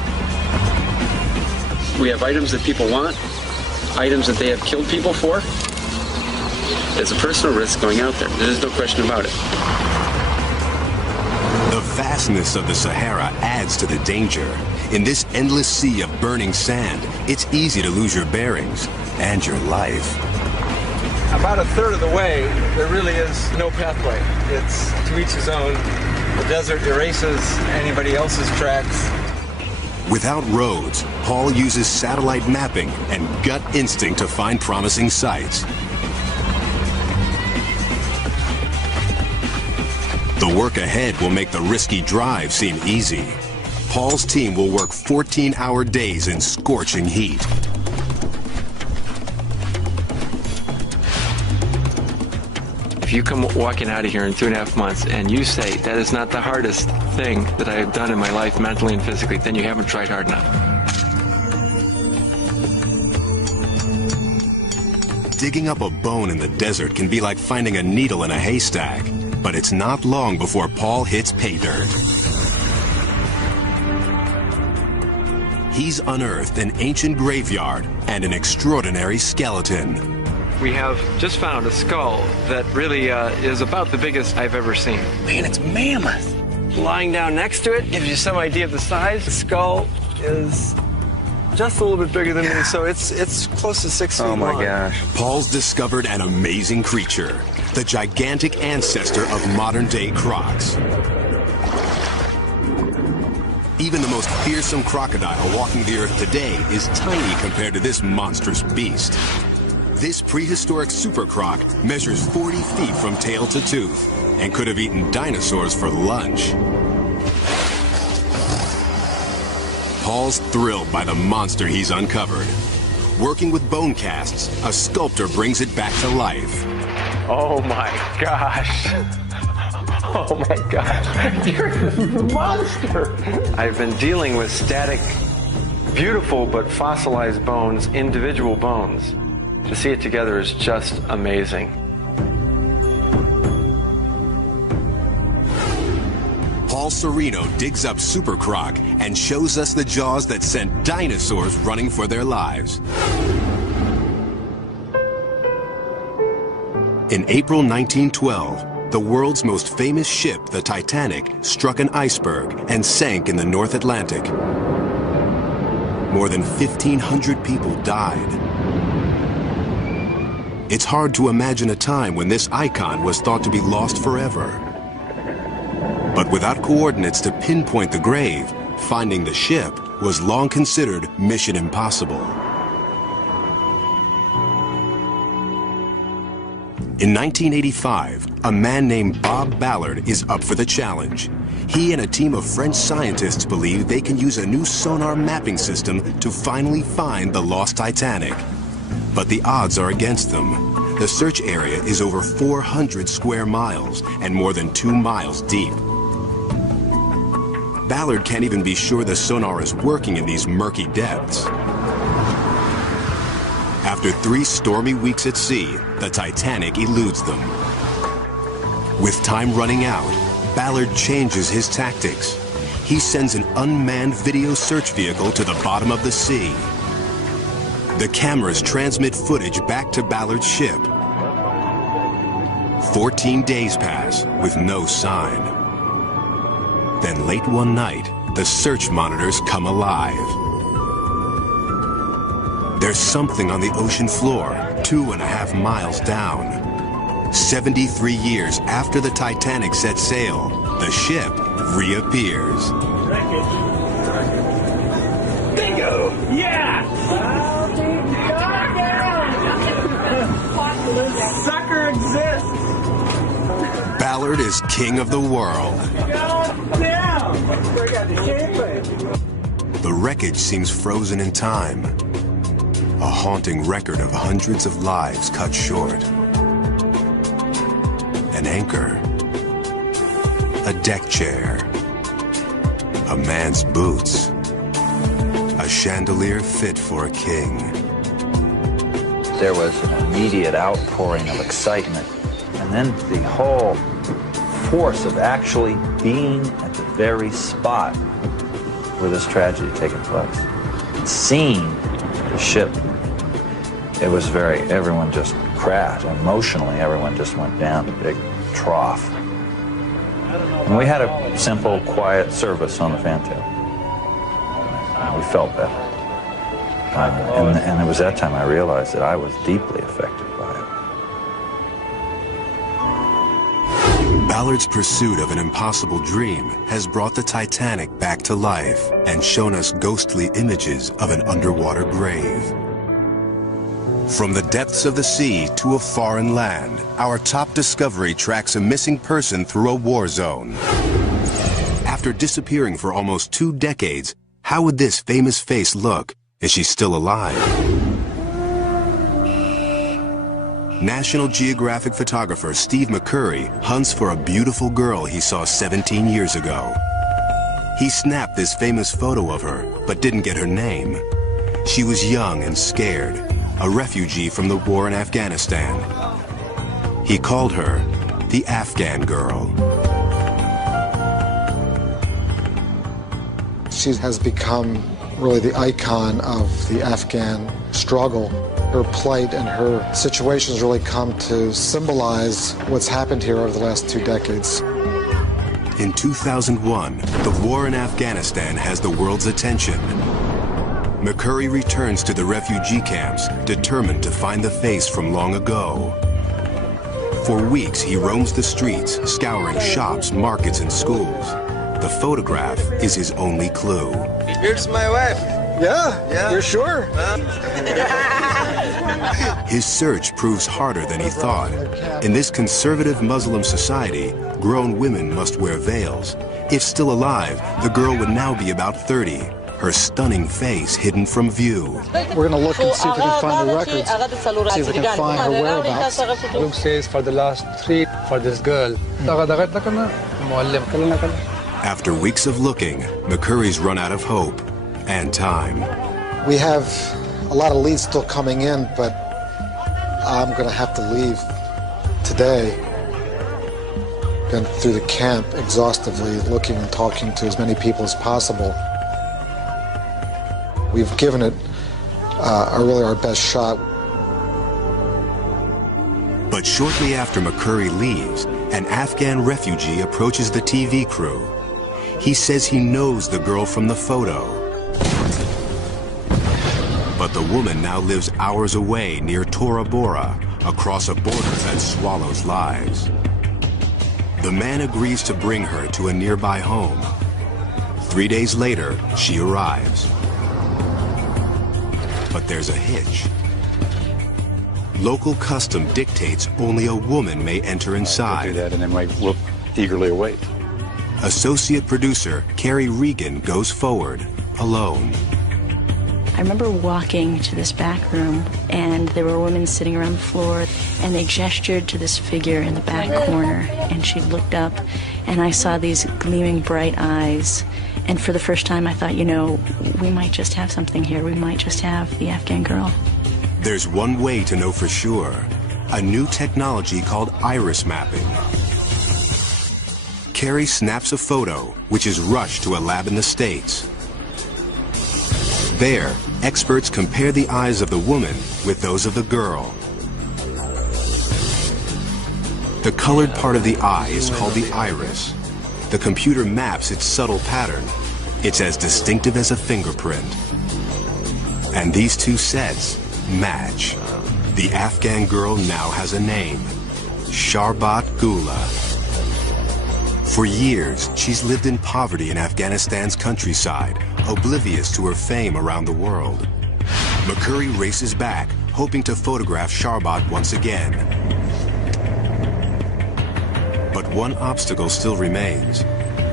We have items that people want, items that they have killed people for. It's a personal risk going out there. There's no question about it. The vastness of the Sahara adds to the danger. In this endless sea of burning sand, it's easy to lose your bearings and your life. About a third of the way, there really is no pathway. It's to each his own. The desert erases anybody else's tracks. Without roads, Paul uses satellite mapping and gut instinct to find promising sites. The work ahead will make the risky drive seem easy. Paul's team will work 14-hour days in scorching heat. If you come walking out of here in 2.5 months and you say that is not the hardest thing that I have done in my life mentally and physically, then you haven't tried hard enough. Digging up a bone in the desert can be like finding a needle in a haystack, but it's not long before Paul hits pay dirt. He's unearthed an ancient graveyard and an extraordinary skeleton. We have just found a skull that really is about the biggest I've ever seen. Man, it's mammoth. Lying down next to it gives you some idea of the size. The skull is just a little bit bigger than me, so it's close to 6 feet long. Oh my gosh. Paul's discovered an amazing creature, the gigantic ancestor of modern-day crocs. Even the most fearsome crocodile walking the earth today is tiny compared to this monstrous beast. This prehistoric super croc measures 40 feet from tail to tooth and could have eaten dinosaurs for lunch. Paul's thrilled by the monster he's uncovered. Working with bone casts, a sculptor brings it back to life. Oh my gosh. Oh my gosh. You're a monster. I've been dealing with static, beautiful but fossilized bones, individual bones. To see it together is just amazing. Paul Sereno digs up Super Croc and shows us the jaws that sent dinosaurs running for their lives. In April 1912, the world's most famous ship, the Titanic, struck an iceberg and sank in the North Atlantic. More than 1,500 people died. It's hard to imagine a time when this icon was thought to be lost forever. But without coordinates to pinpoint the grave, finding the ship was long considered mission impossible. In 1985, a man named Bob Ballard is up for the challenge. He and a team of French scientists believe they can use a new sonar mapping system to finally find the lost Titanic. But the odds are against them. The search area is over 400 square miles and more than 2 miles deep. Ballard can't even be sure the sonar is working in these murky depths. After 3 stormy weeks at sea, the Titanic eludes them. With time running out, Ballard changes his tactics. He sends an unmanned video search vehicle to the bottom of the sea. The cameras transmit footage back to Ballard's ship. 14 days pass with no sign. Then late one night, the search monitors come alive. There's something on the ocean floor, 2.5 miles down. 73 years after the Titanic set sail, the ship reappears. Bingo! Yeah! This sucker exists! Ballard is king of the world. The wreckage seems frozen in time. A haunting record of hundreds of lives cut short. An anchor. A deck chair. A man's boots. A chandelier fit for a king. There was an immediate outpouring of excitement. And then the whole force of actually being at the very spot where this tragedy had taken place. Seeing the ship, it was everyone just crashed. Emotionally, everyone just went down a big trough. And we had a simple, quiet service on the fantail. We felt better. And it was that time I realized that I was deeply affected by it. Ballard's pursuit of an impossible dream has brought the Titanic back to life and shown us ghostly images of an underwater grave. From the depths of the sea to a foreign land, our top discovery tracks a missing person through a war zone. After disappearing for almost 2 decades, how would this famous face look? Is she still alive? National Geographic photographer Steve McCurry hunts for a beautiful girl he saw 17 years ago. He snapped this famous photo of her, but didn't get her name. She was young and scared, a refugee from the war in Afghanistan. He called her the Afghan girl. She has become really the icon of the Afghan struggle. Her plight and her situations really come to symbolize what's happened here over the last 2 decades. In 2001, the war in Afghanistan has the world's attention. McCurry returns to the refugee camps, determined to find the face from long ago. For weeks, he roams the streets, scouring shops, markets, and schools. The photograph is his only clue. Here's my wife. Yeah, you're sure? His search proves harder than he thought. In this conservative Muslim society, grown women must wear veils. If still alive, the girl would now be about 30, her stunning face hidden from view. We're going to look and see if we can find the records, see if we can find her whereabouts. Luke says for the last 3 for this girl. After weeks of looking, McCurry's run out of hope and time. We have a lot of leads still coming in, but I'm going to have to leave today. Been through the camp exhaustively, looking and talking to as many people as possible. We've given it really our best shot. But shortly after McCurry leaves, an Afghan refugee approaches the TV crew. He says he knows the girl from the photo. But the woman now lives hours away near Tora Bora, across a border that swallows lives. The man agrees to bring her to a nearby home. 3 days later, she arrives. But there's a hitch. Local custom dictates only a woman may enter inside. Do that, and then we'll eagerly await. Associate producer Carrie Regan goes forward, alone. I remember walking to this back room, and there were women sitting around the floor, and they gestured to this figure in the back corner, and she looked up, and I saw these gleaming bright eyes, and for the first time I thought, you know, we might just have something here. We might just have the Afghan girl. There's one way to know for sure, a new technology called iris mapping. Carrie snaps a photo, which is rushed to a lab in the States. There, experts compare the eyes of the woman with those of the girl. The colored part of the eye is called the iris. The computer maps its subtle pattern. It's as distinctive as a fingerprint. And these two sets match. The Afghan girl now has a name, Sharbat Gula. For years, she's lived in poverty in Afghanistan's countryside, oblivious to her fame around the world. McCurry races back, hoping to photograph Sharbat once again. But one obstacle still remains.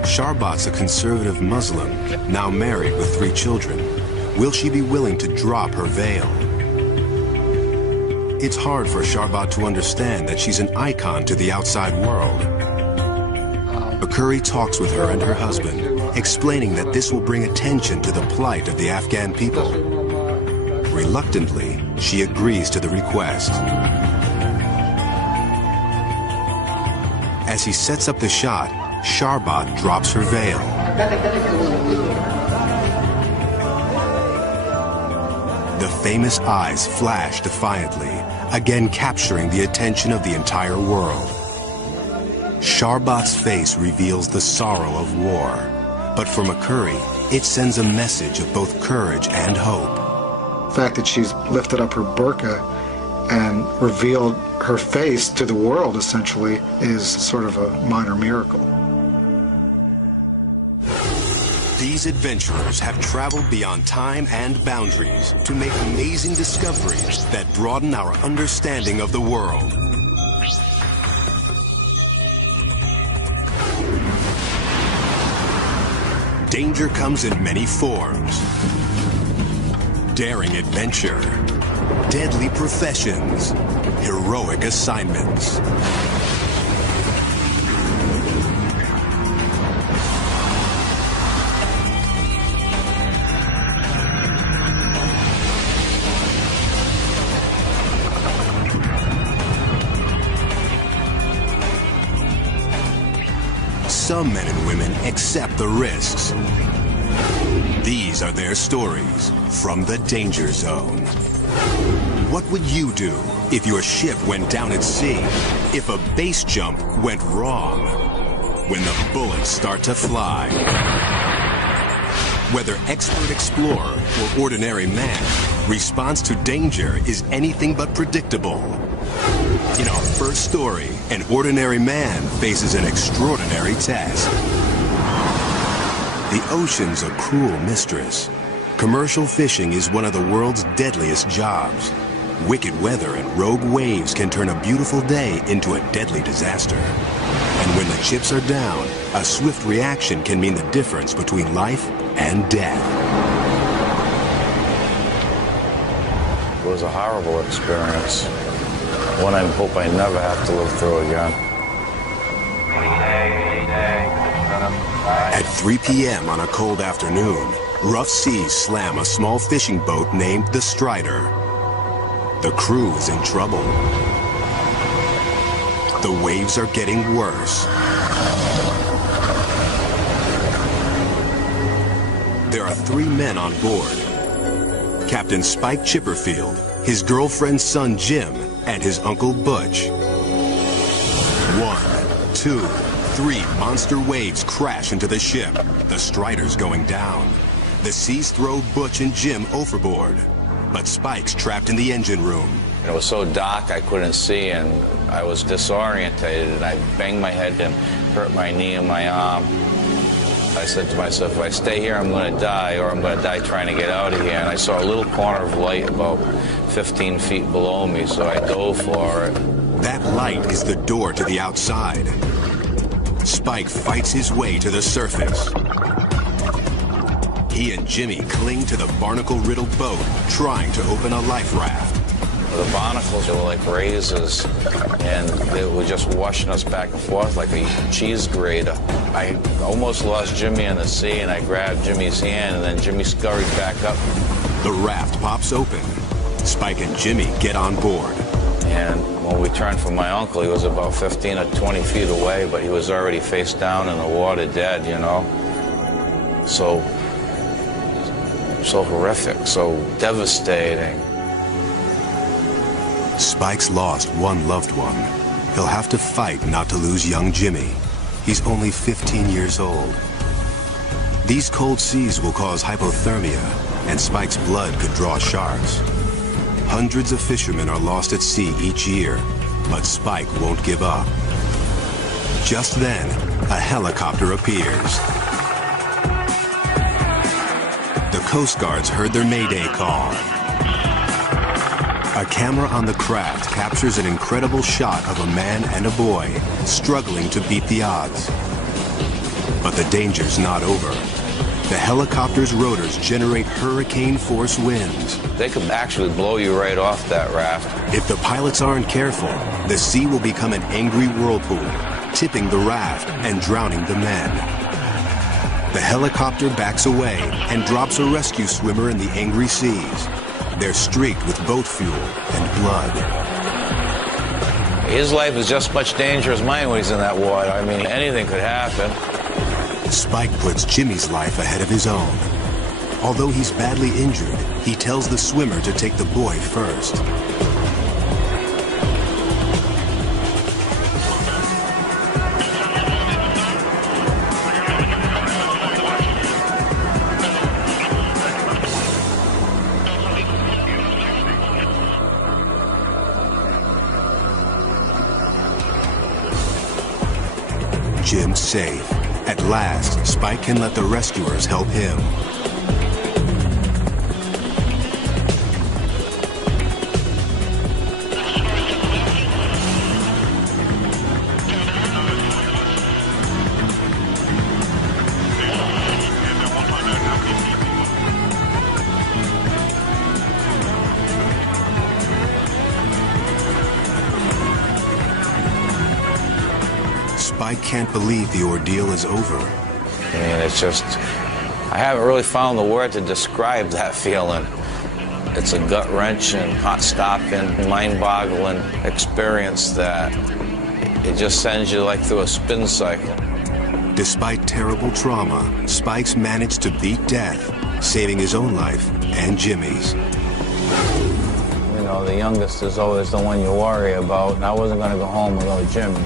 Sharbat's a conservative Muslim, now married with 3 children. Will she be willing to drop her veil? It's hard for Sharbat to understand that she's an icon to the outside world. McCurry talks with her and her husband, explaining that this will bring attention to the plight of the Afghan people. Reluctantly, she agrees to the request. As he sets up the shot, Sharbat drops her veil. The famous eyes flash defiantly, again capturing the attention of the entire world. Sharbat's face reveals the sorrow of war, but for McCurry, it sends a message of both courage and hope. The fact that she's lifted up her burqa and revealed her face to the world, essentially, is sort of a minor miracle. These adventurers have traveled beyond time and boundaries to make amazing discoveries that broaden our understanding of the world. Danger comes in many forms. Daring adventure, deadly professions, heroic assignments. Some men and women accept the risks. These are their stories from the Danger Zone. What would you do if your ship went down at sea? If a base jump went wrong? When the bullets start to fly? Whether expert explorer or ordinary man, response to danger is anything but predictable. In our first story, an ordinary man faces an extraordinary test. The ocean's a cruel mistress. Commercial fishing is one of the world's deadliest jobs. Wicked weather and rogue waves can turn a beautiful day into a deadly disaster. And when the chips are down, a swift reaction can mean the difference between life and death. It was a horrible experience. One I hope I never have to live through again. At 3 p.m. on a cold afternoon, rough seas slam a small fishing boat named the Strider. The crew is in trouble. The waves are getting worse. There are 3 men on board. Captain Spike Chipperfield, his girlfriend's son Jim, and his uncle Butch. 1, 2, 3 monster waves crash into the ship. The Strider's going down. The seas throw Butch and Jim overboard. But Spike's trapped in the engine room. It was so dark I couldn't see, and I was disorientated, and I banged my head and hurt my knee and my arm. I said to myself, if I stay here, I'm going to die, or I'm going to die trying to get out of here. And I saw a little corner of light about 15 feet below me, so I dove for it. That light is the door to the outside. Spike fights his way to the surface. He and Jimmy cling to the barnacle-riddled boat, trying to open a life raft. The barnacles were like razors, and they were just washing us back and forth like a cheese grater. I almost lost Jimmy in the sea, and I grabbed Jimmy's hand, and then Jimmy scurried back up. The raft pops open. Spike and Jimmy get on board. And when we turned for my uncle, he was about 15 or 20 feet away, but he was already face down in the water, dead, you know. So horrific, so devastating. Spike's lost one loved one. He'll have to fight not to lose young Jimmy. He's only 15 years old. These cold seas will cause hypothermia, and Spike's blood could draw sharks. Hundreds of fishermen are lost at sea each year, but Spike won't give up. Just then, a helicopter appears. The Coast Guards heard their Mayday call. A camera on the craft captures an incredible shot of a man and a boy struggling to beat the odds. But the danger's not over. The helicopter's rotors generate hurricane-force winds. They could actually blow you right off that raft. If the pilots aren't careful, the sea will become an angry whirlpool, tipping the raft and drowning the men. The helicopter backs away and drops a rescue swimmer in the angry seas. They're streaked with boat fuel and blood. His life is just as much danger as mine when he's in that water. I mean, anything could happen. Spike puts Jimmy's life ahead of his own. Although he's badly injured, he tells the swimmer to take the boy first. Jim's safe. At last, Spike can let the rescuers help him. Spike can't believe the ordeal is over. I mean, it's just, I haven't really found the word to describe that feeling. It's a gut-wrenching, heart-stopping, mind-boggling experience that it just sends you like through a spin cycle. Despite terrible trauma, Spike's managed to beat death, saving his own life and Jimmy's. You know, know, the youngest is always the one you worry about, and I wasn't going to go home without Jimmy.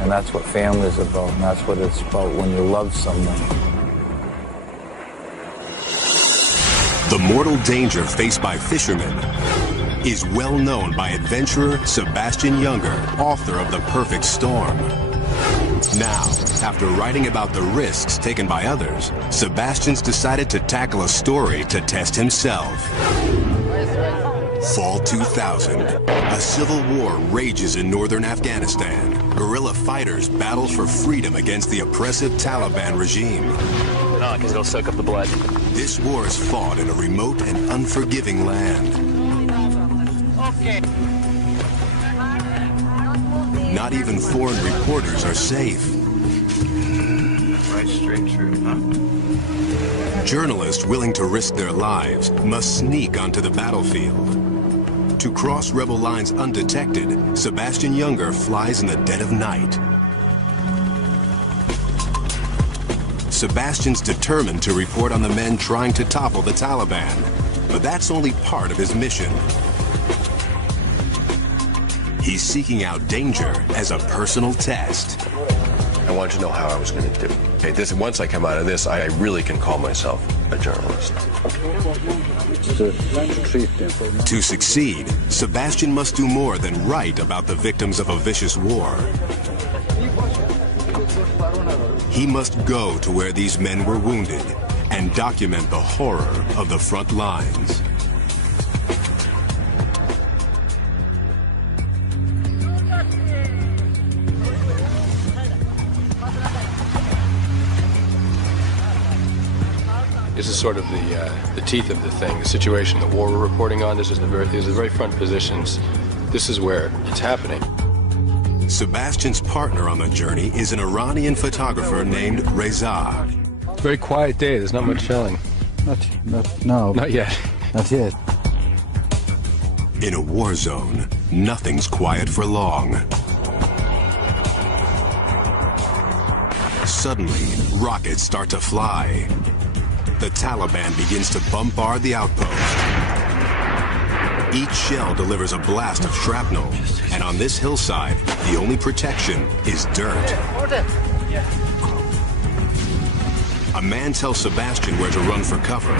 And that's what family's about, and that's what it's about when you love someone. The mortal danger faced by fishermen is well known by adventurer Sebastian Junger, author of The Perfect Storm. Now, after writing about the risks taken by others, Sebastian's decided to tackle a story to test himself. Fall 2000. A civil war rages in northern Afghanistan. Guerrilla fighters battle for freedom against the oppressive Taliban regime. No, because it'll soak up the blood. This war is fought in a remote and unforgiving land. Okay. Not even foreign reporters are safe. Right straight through, huh? Journalists willing to risk their lives must sneak onto the battlefield. To cross rebel lines undetected, Sebastian Junger flies in the dead of night. Sebastian's determined to report on the men trying to topple the Taliban, but that's only part of his mission. He's seeking out danger as a personal test. I wanted to know how I was going to do. Okay, once I come out of this, I really can call myself a journalist. To succeed, Sebastian must do more than write about the victims of a vicious war. He must go to where these men were wounded and document the horror of the front lines. This is sort of the teeth of the thing, the situation, the war we're reporting on. These are the very front positions. This is where it's happening. Sebastian's partner on the journey is an Iranian photographer named Reza. Very quiet day. There's not much shelling. Not yet. Not yet. In a war zone, nothing's quiet for long. Suddenly, rockets start to fly. The Taliban begins to bombard the outpost. Each shell delivers a blast of shrapnel, and on this hillside, the only protection is dirt. A man tells Sebastian where to run for cover.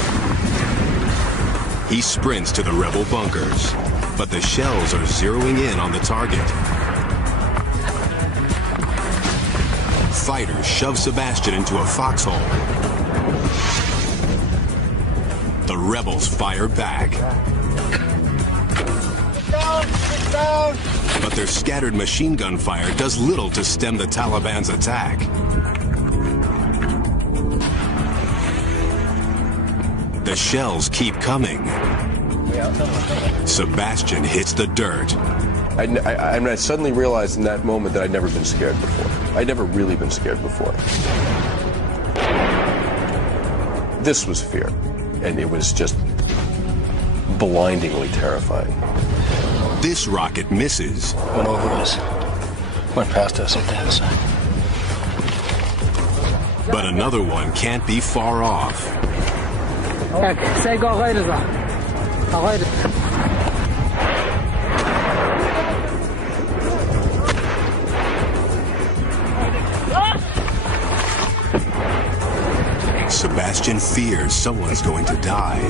He sprints to the rebel bunkers, but the shells are zeroing in on the target. Fighters shove Sebastian into a foxhole. The rebels fire back. Get down! But their scattered machine gun fire does little to stem the Taliban's attack. The shells keep coming. Sebastian hits the dirt. I suddenly realized in that moment that I'd never been scared before. I'd never really been scared before. This was fear, and it was just blindingly terrifying. This rocket misses. Went over us. Went past us at the other side. But another one can't be far off. Sebastian fears someone's going to die.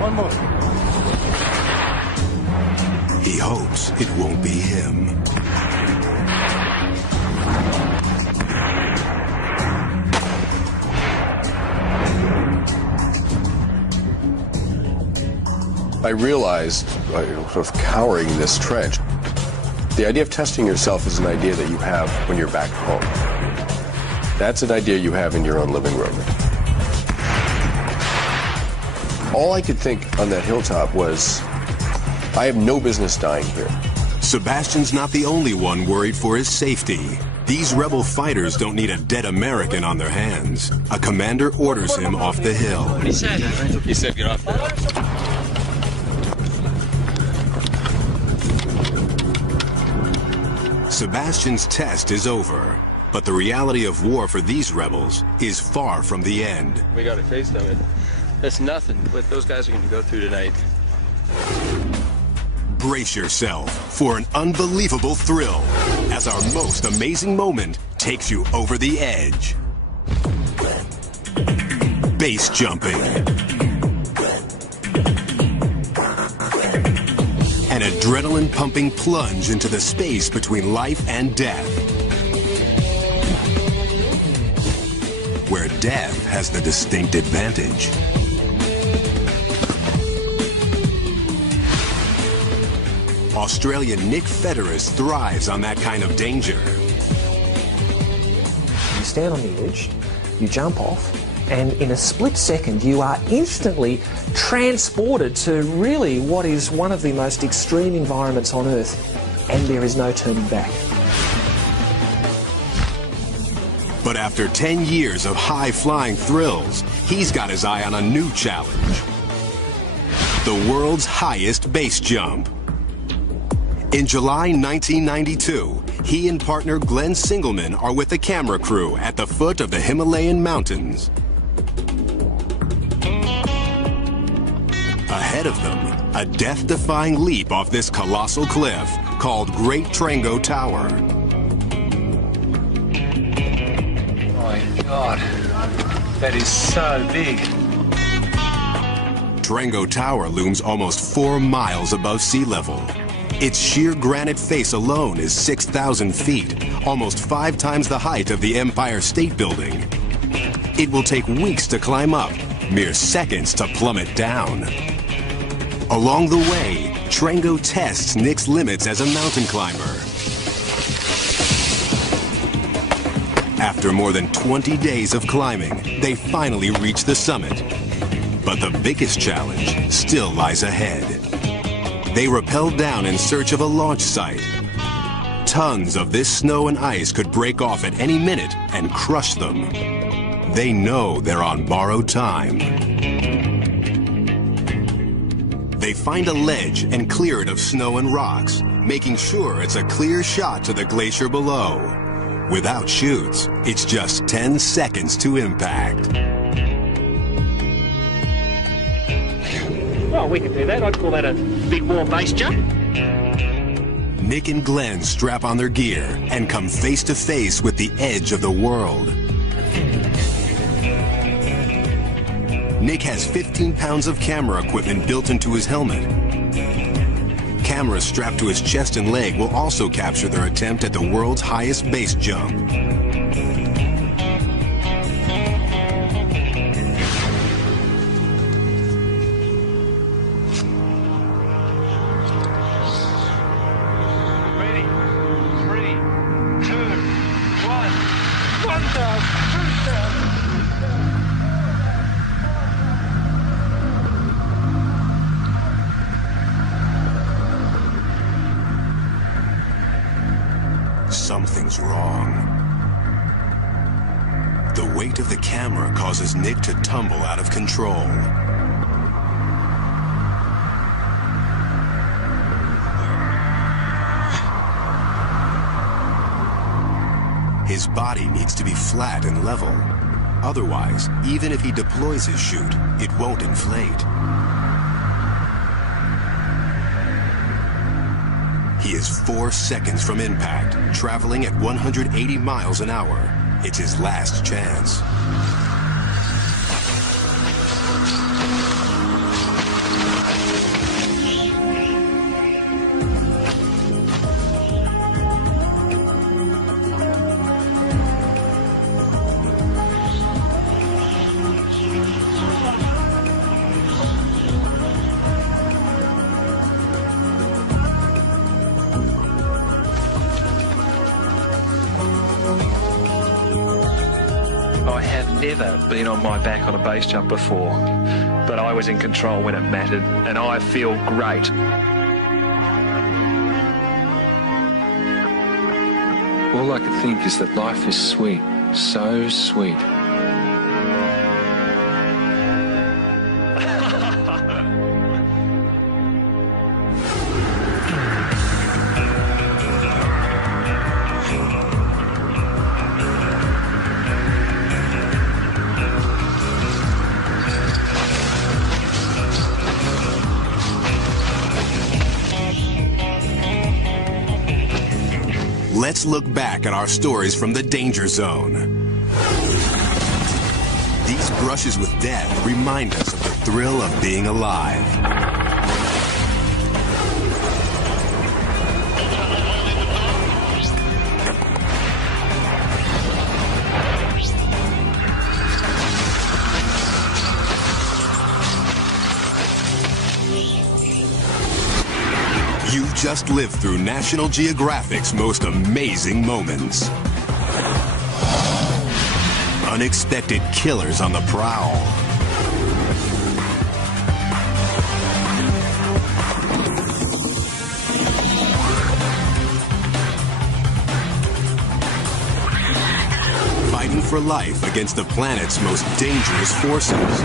One more. He hopes it won't be him. I realized, sort of cowering in this trench, the idea of testing yourself is an idea that you have when you're back home. That's an idea you have in your own living room. All I could think on that hilltop was, I have no business dying here. Sebastian's not the only one worried for his safety. These rebel fighters don't need a dead American on their hands. A commander orders him off the hill. What he said? He said get off the hill. Sebastian's test is over, but the reality of war for these rebels is far from the end. We got a taste of it. That's nothing what those guys are going to go through tonight. Brace yourself for an unbelievable thrill as our most amazing moment takes you over the edge. Base jumping. An adrenaline-pumping plunge into the space between life and death, where death has the distinct advantage. Australian Nick Federis thrives on that kind of danger. You stand on the edge, you jump off, and in a split second you are instantly transported to really what is one of the most extreme environments on Earth, and there is no turning back. But after 10 years of high-flying thrills, he's got his eye on a new challenge: the world's highest base jump. In July 1992, he and partner Glenn Singleman are with the camera crew at the foot of the Himalayan mountains. Ahead of them, a death-defying leap off this colossal cliff called Great Trango Tower. My God, that is so big. Trango Tower looms almost 4 miles above sea level. Its sheer granite face alone is 6,000 feet, almost 5 times the height of the Empire State Building. It will take weeks to climb up, mere seconds to plummet down. Along the way, Trango tests Nick's limits as a mountain climber. After more than 20 days of climbing, they finally reach the summit. But the biggest challenge still lies ahead. They rappel down in search of a launch site. Tons of this snow and ice could break off at any minute and crush them. They know they're on borrowed time. They find a ledge and clear it of snow and rocks, making sure it's a clear shot to the glacier below. Without chutes, it's just 10 seconds to impact. Well, we can do that. I'd call that a big warm base jump. Nick and Glenn strap on their gear and come face to face with the edge of the world. Nick has 15 pounds of camera equipment built into his helmet. Cameras strapped to his chest and leg will also capture their attempt at the world's highest base jump. Something's wrong. The weight of the camera causes Nick to tumble out of control. His body needs to be flat and level. Otherwise, even if he deploys his chute, it won't inflate. He is 4 seconds from impact, traveling at 180 miles an hour. It's his last chance. Never been on my back on a base jump before, but I was in control when it mattered, and I feel great. All I could think is that life is sweet, so sweet. Let's look back at our stories from the danger zone. These brushes with death remind us of the thrill of being alive. You just lived through National Geographic's most amazing moments. Unexpected killers on the prowl. Fighting for life against the planet's most dangerous forces.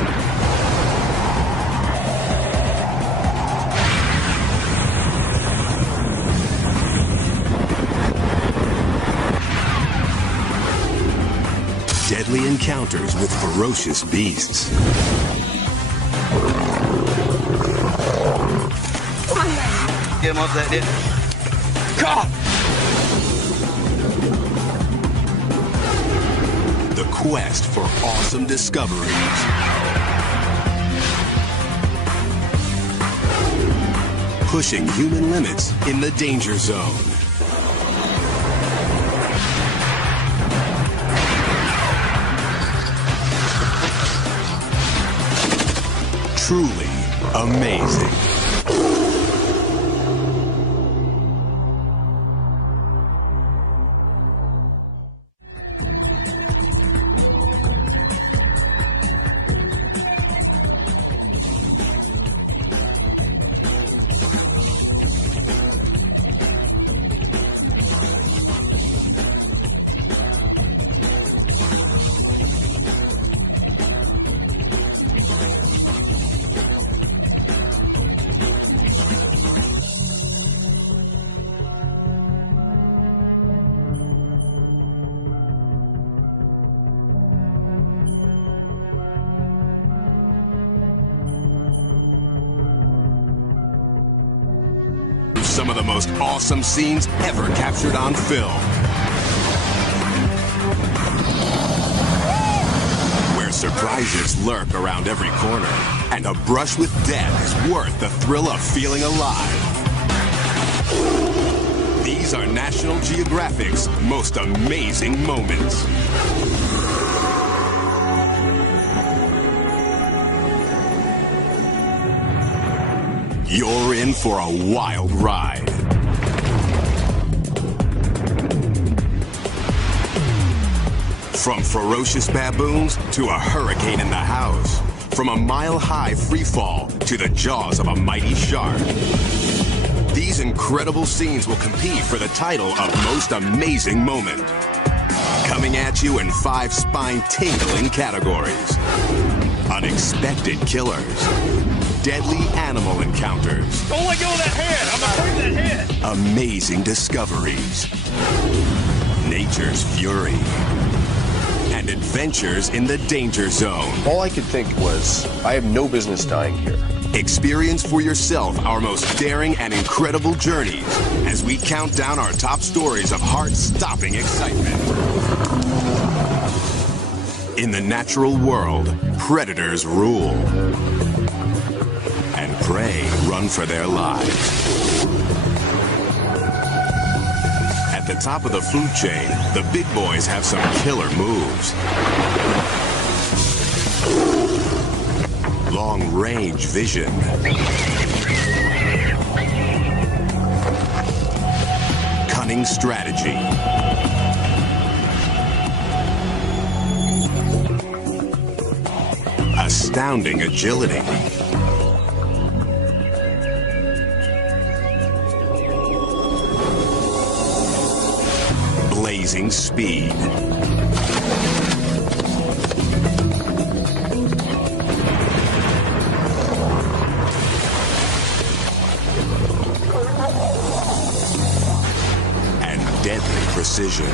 Deadly encounters with ferocious beasts. Get him off that hit. The quest for awesome discoveries. Pushing human limits in the danger zone. Truly amazing. Some of the most awesome scenes ever captured on film. Where surprises lurk around every corner, and a brush with death is worth the thrill of feeling alive. These are National Geographic's most amazing moments. You're in for a wild ride. From ferocious baboons to a hurricane in the house. From a mile-high freefall to the jaws of a mighty shark. These incredible scenes will compete for the title of Most Amazing Moment. Coming at you in 5 spine-tingling categories. Unexpected killers. Deadly animal encounters. Don't let go of that head! I'm afraid of that head! Amazing discoveries. Nature's fury. And adventures in the danger zone. All I could think was, I have no business dying here. Experience for yourself our most daring and incredible journeys as we count down our top stories of heart-stopping excitement. In the natural world, predators rule. And prey run for their lives. At the top of the food chain, the big boys have some killer moves. Long-range vision. Cunning strategy. Astounding agility. Blazing speed. And deadly precision.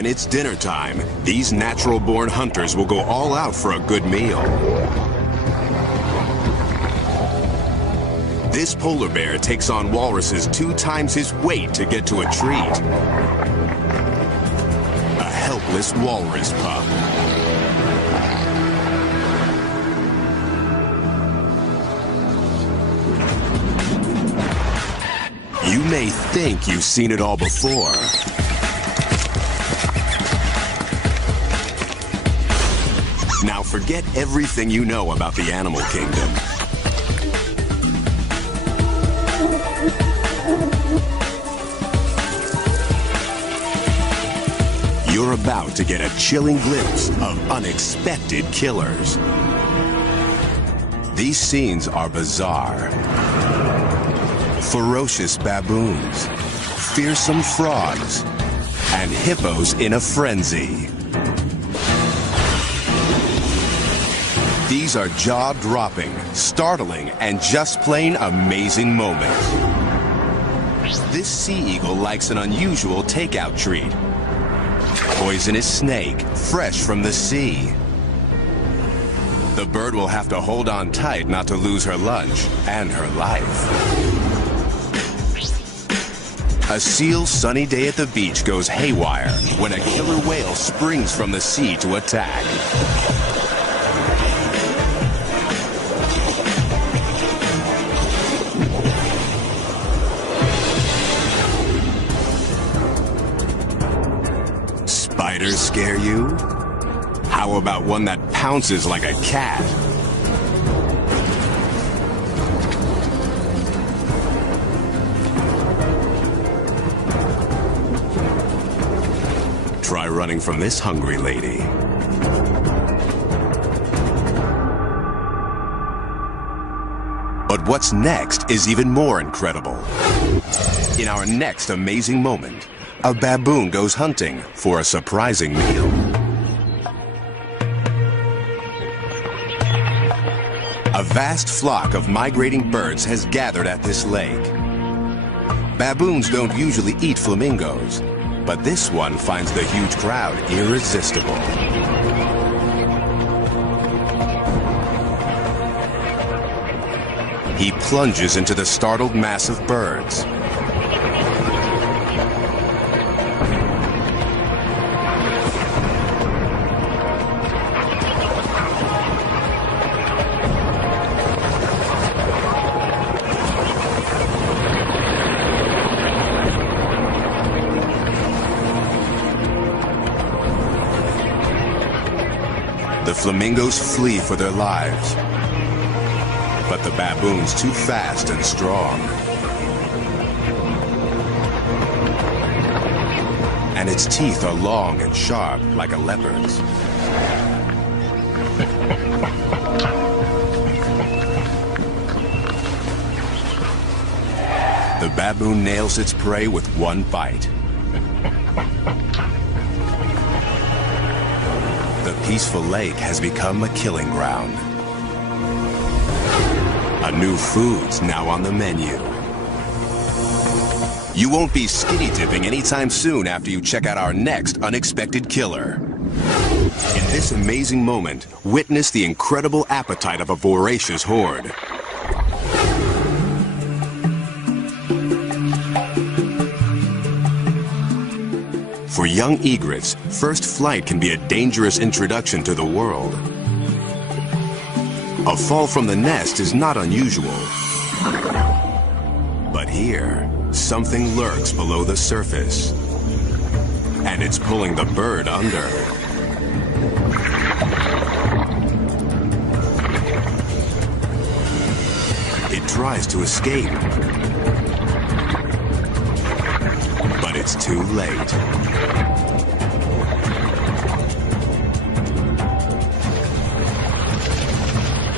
When it's dinner time, these natural-born hunters will go all out for a good meal. This polar bear takes on walruses 2 times his weight to get to a treat. A helpless walrus pup. You may think you've seen it all before. Now forget everything you know about the animal kingdom. You're about to get a chilling glimpse of unexpected killers. These scenes are bizarre. Ferocious baboons, fearsome frogs, and hippos in a frenzy. These are jaw-dropping, startling, and just plain amazing moments. This sea eagle likes an unusual takeout treat. Poisonous snake, fresh from the sea. The bird will have to hold on tight not to lose her lunch and her life. A seal's sunny day at the beach goes haywire when a killer whale springs from the sea to attack. Spiders scare you? How about one that pounces like a cat? Try running from this hungry lady. But what's next is even more incredible. In our next amazing moment, a baboon goes hunting for a surprising meal. A vast flock of migrating birds has gathered at this lake. Baboons don't usually eat flamingos, but this one finds the huge crowd irresistible. He plunges into the startled mass of birds. The flamingos flee for their lives, but the baboon's too fast and strong. And its teeth are long and sharp like a leopard's. The baboon nails its prey with one bite. The peaceful lake has become a killing ground. A new food's now on the menu. You won't be skinny dipping anytime soon after you check out our next unexpected killer. In this amazing moment, witness the incredible appetite of a voracious horde. For young egrets, first flight can be a dangerous introduction to the world. A fall from the nest is not unusual. But here, something lurks below the surface. And it's pulling the bird under. It tries to escape. But it's too late.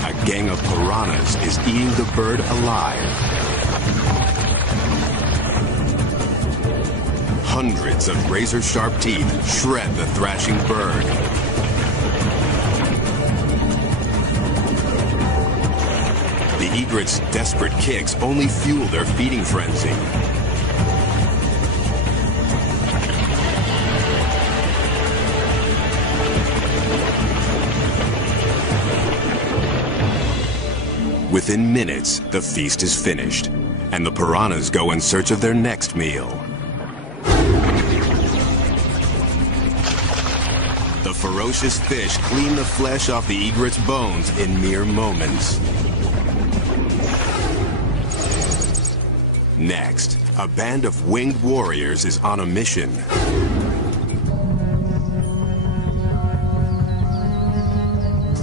A gang of piranhas is eating the bird alive. Hundreds of razor-sharp teeth shred the thrashing bird. The egret's desperate kicks only fuel their feeding frenzy. within minutes, the feast is finished, and the piranhas go in search of their next meal. The ferocious fish clean the flesh off the egret's bones in mere moments. Next, a band of winged warriors is on a mission.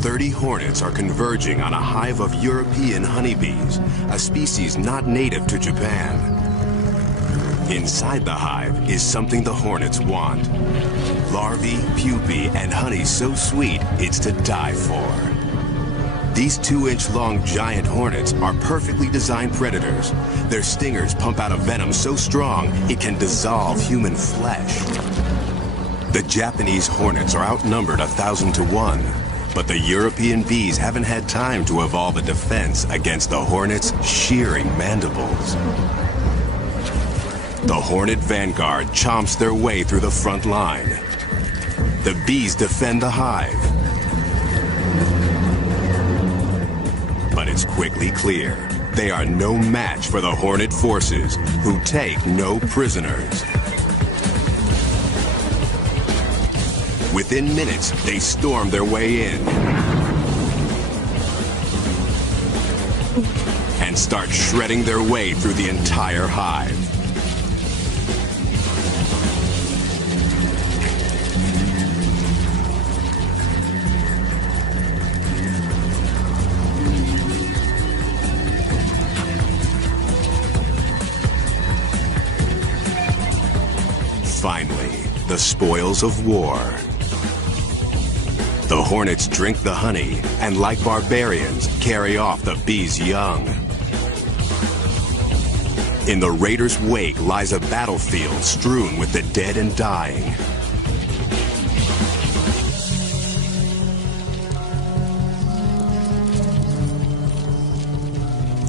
"30 hornets are converging on a hive of European honeybees, a species not native to Japan. Inside the hive is something the hornets want. Larvae, pupae, and honey so sweet it's to die for. These 2-inch-long giant hornets are perfectly designed predators. Their stingers pump out a venom so strong it can dissolve human flesh. The Japanese hornets are outnumbered 1,000 to 1, but the European bees haven't had time to evolve a defense against the hornets' shearing mandibles. The hornet vanguard chomps their way through the front line. The bees defend the hive. But it's quickly clear they are no match for the hornet forces, who take no prisoners. Within minutes, they storm their way in and start shredding their way through the entire hive. Finally, the spoils of war. The hornets drink the honey and, like barbarians, carry off the bees' young. In the raiders' wake lies a battlefield strewn with the dead and dying.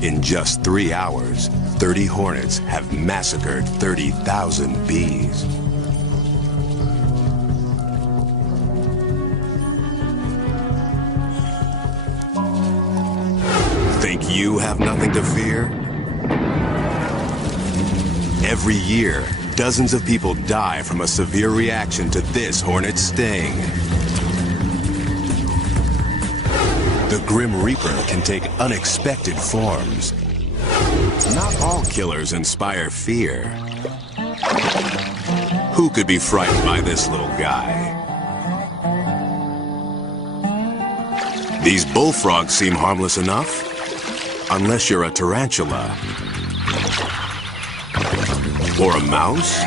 In just 3 hours, 30 hornets have massacred 30,000 bees. Think you have nothing to fear? Every year, dozens of people die from a severe reaction to this hornet sting. The Grim Reaper can take unexpected forms. Not all killers inspire fear. Who could be frightened by this little guy? These bullfrogs seem harmless enough, unless you're a tarantula, or a mouse,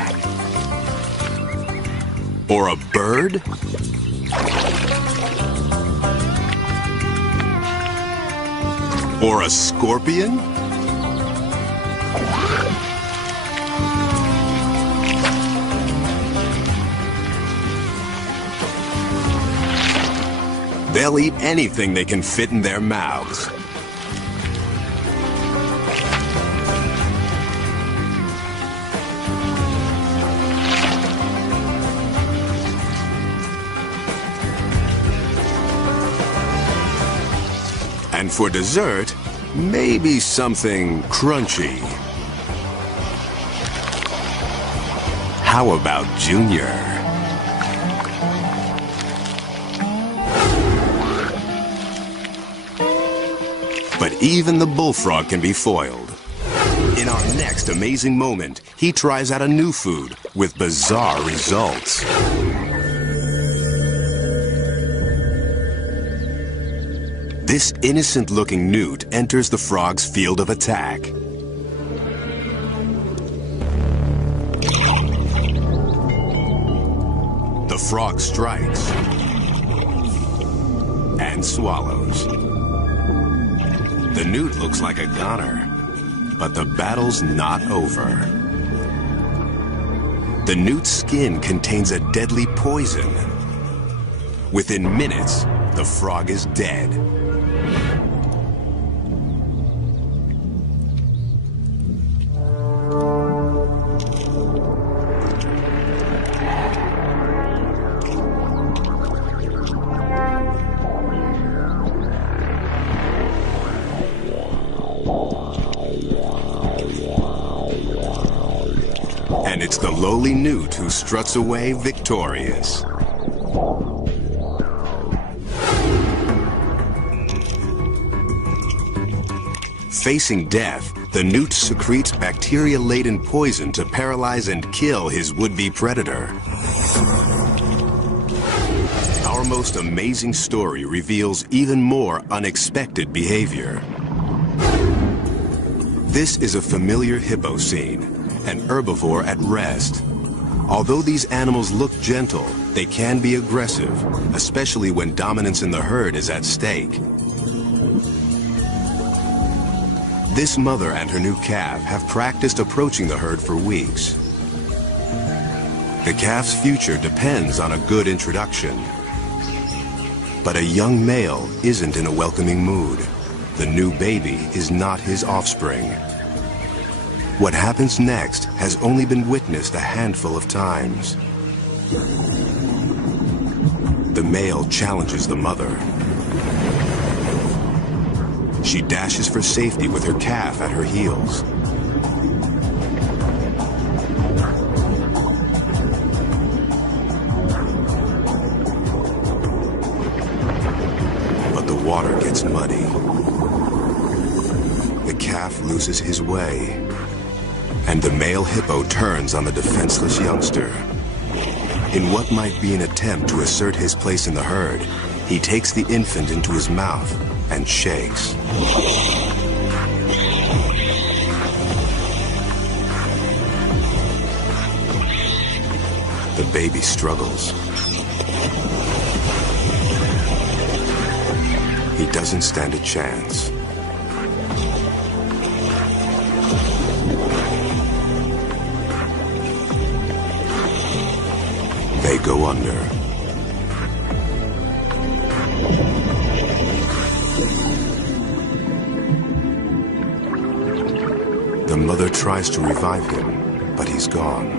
or a bird, or a scorpion. They'll eat anything they can fit in their mouths. And for dessert, maybe something crunchy. How about Junior? But even the bullfrog can be foiled. In our next amazing moment, he tries out a new food with bizarre results. This innocent-looking newt enters the frog's field of attack. The frog strikes and swallows. The newt looks like a goner, but the battle's not over. The newt's skin contains a deadly poison. Within minutes, the frog is dead. And it's the lowly newt who struts away victorious. Facing death, the newt secretes bacteria-laden poison to paralyze and kill his would-be predator. Our most amazing story reveals even more unexpected behavior. This is a familiar hippo scene, an herbivore at rest. Although these animals look gentle, they can be aggressive, especially when dominance in the herd is at stake. This mother and her new calf have practiced approaching the herd for weeks. The calf's future depends on a good introduction. But a young male isn't in a welcoming mood. The new baby is not his offspring. What happens next has only been witnessed a handful of times. The male challenges the mother. She dashes for safety with her calf at her heels. But the water gets muddy. The calf loses his way, and the male hippo turns on the defenseless youngster. In what might be an attempt to assert his place in the herd, he takes the infant into his mouth and shakes. The baby struggles. He doesn't stand a chance. They go under. The mother tries to revive him, but he's gone.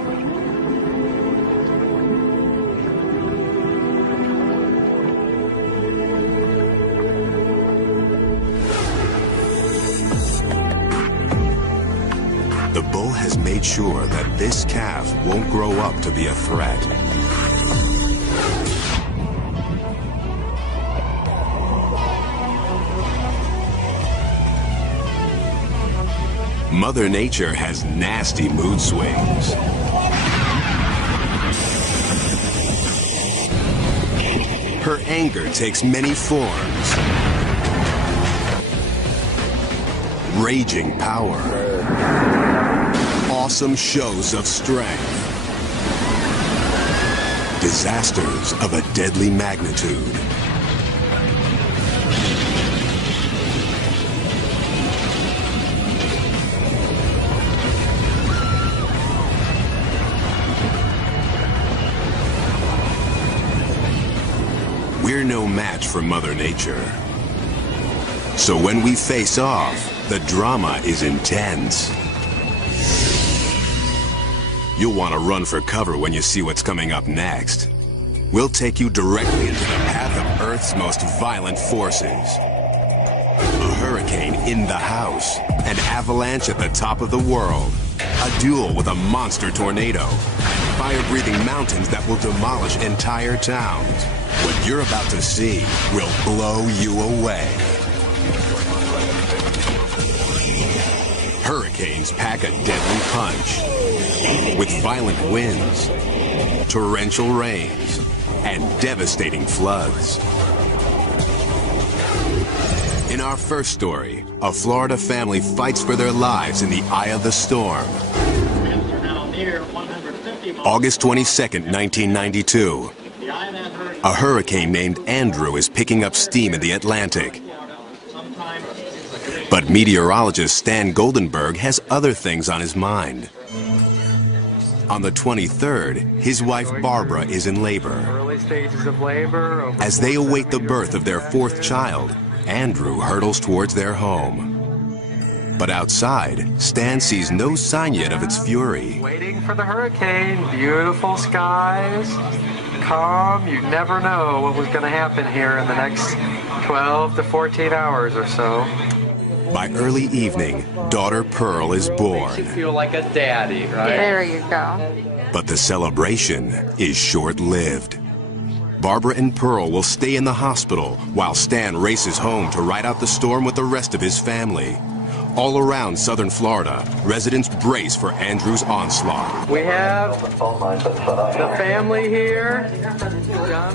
The bull has made sure that this calf won't grow up to be a threat. Mother Nature has nasty mood swings. Her anger takes many forms. Raging power. Awesome shows of strength. Disasters of a deadly magnitude. We're no match for Mother Nature. So when we face off, the drama is intense. You'll want to run for cover when you see what's coming up next. We'll take you directly into the path of Earth's most violent forces. A hurricane in the house, an avalanche at the top of the world, a duel with a monster tornado, and fire-breathing mountains that will demolish entire towns. What you're about to see will blow you away. Hurricanes pack a deadly punch, with violent winds, torrential rains, and devastating floods. In our first story, a Florida family fights for their lives in the eye of the storm. August 22nd, 1992. A hurricane named Andrew is picking up steam in the Atlantic. But meteorologist Stan Goldenberg has other things on his mind. On the 23rd, his wife Barbara is in labor. Early stages of labor. As they await the birth of their fourth child, Andrew hurtles towards their home. But outside, Stan sees no sign yet of its fury. Waiting for the hurricane. Beautiful skies. Calm. You never know what was going to happen here in the next 12 to 14 hours or so. By early evening, daughter Pearl is born. You feel like a daddy, right? There you go. But the celebration is short-lived. Barbara and Pearl will stay in the hospital while Stan races home to ride out the storm with the rest of his family. All around southern Florida, residents brace for Andrew's onslaught. We have the family here.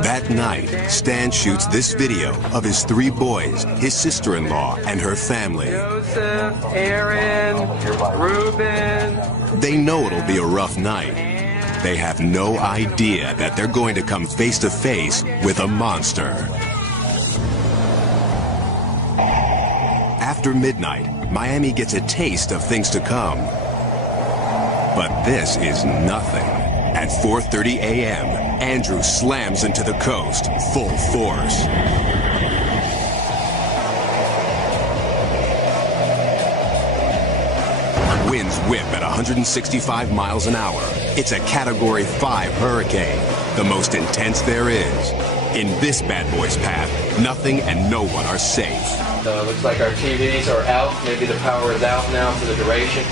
That night, Stan shoots this video of his 3 boys, his sister-in-law, and her family. Joseph, Aaron, Reuben. They know it'll be a rough night. They have no idea that they're going to come face to face with a monster. After midnight, Miami gets a taste of things to come. But this is nothing. At 4:30 a.m., Andrew slams into the coast, full force. Winds whip at 165 miles an hour. It's a Category 5 hurricane, the most intense there is. In this bad boy's path, nothing and no one are safe. Looks like our TVs are out. Maybe the power is out now for the duration.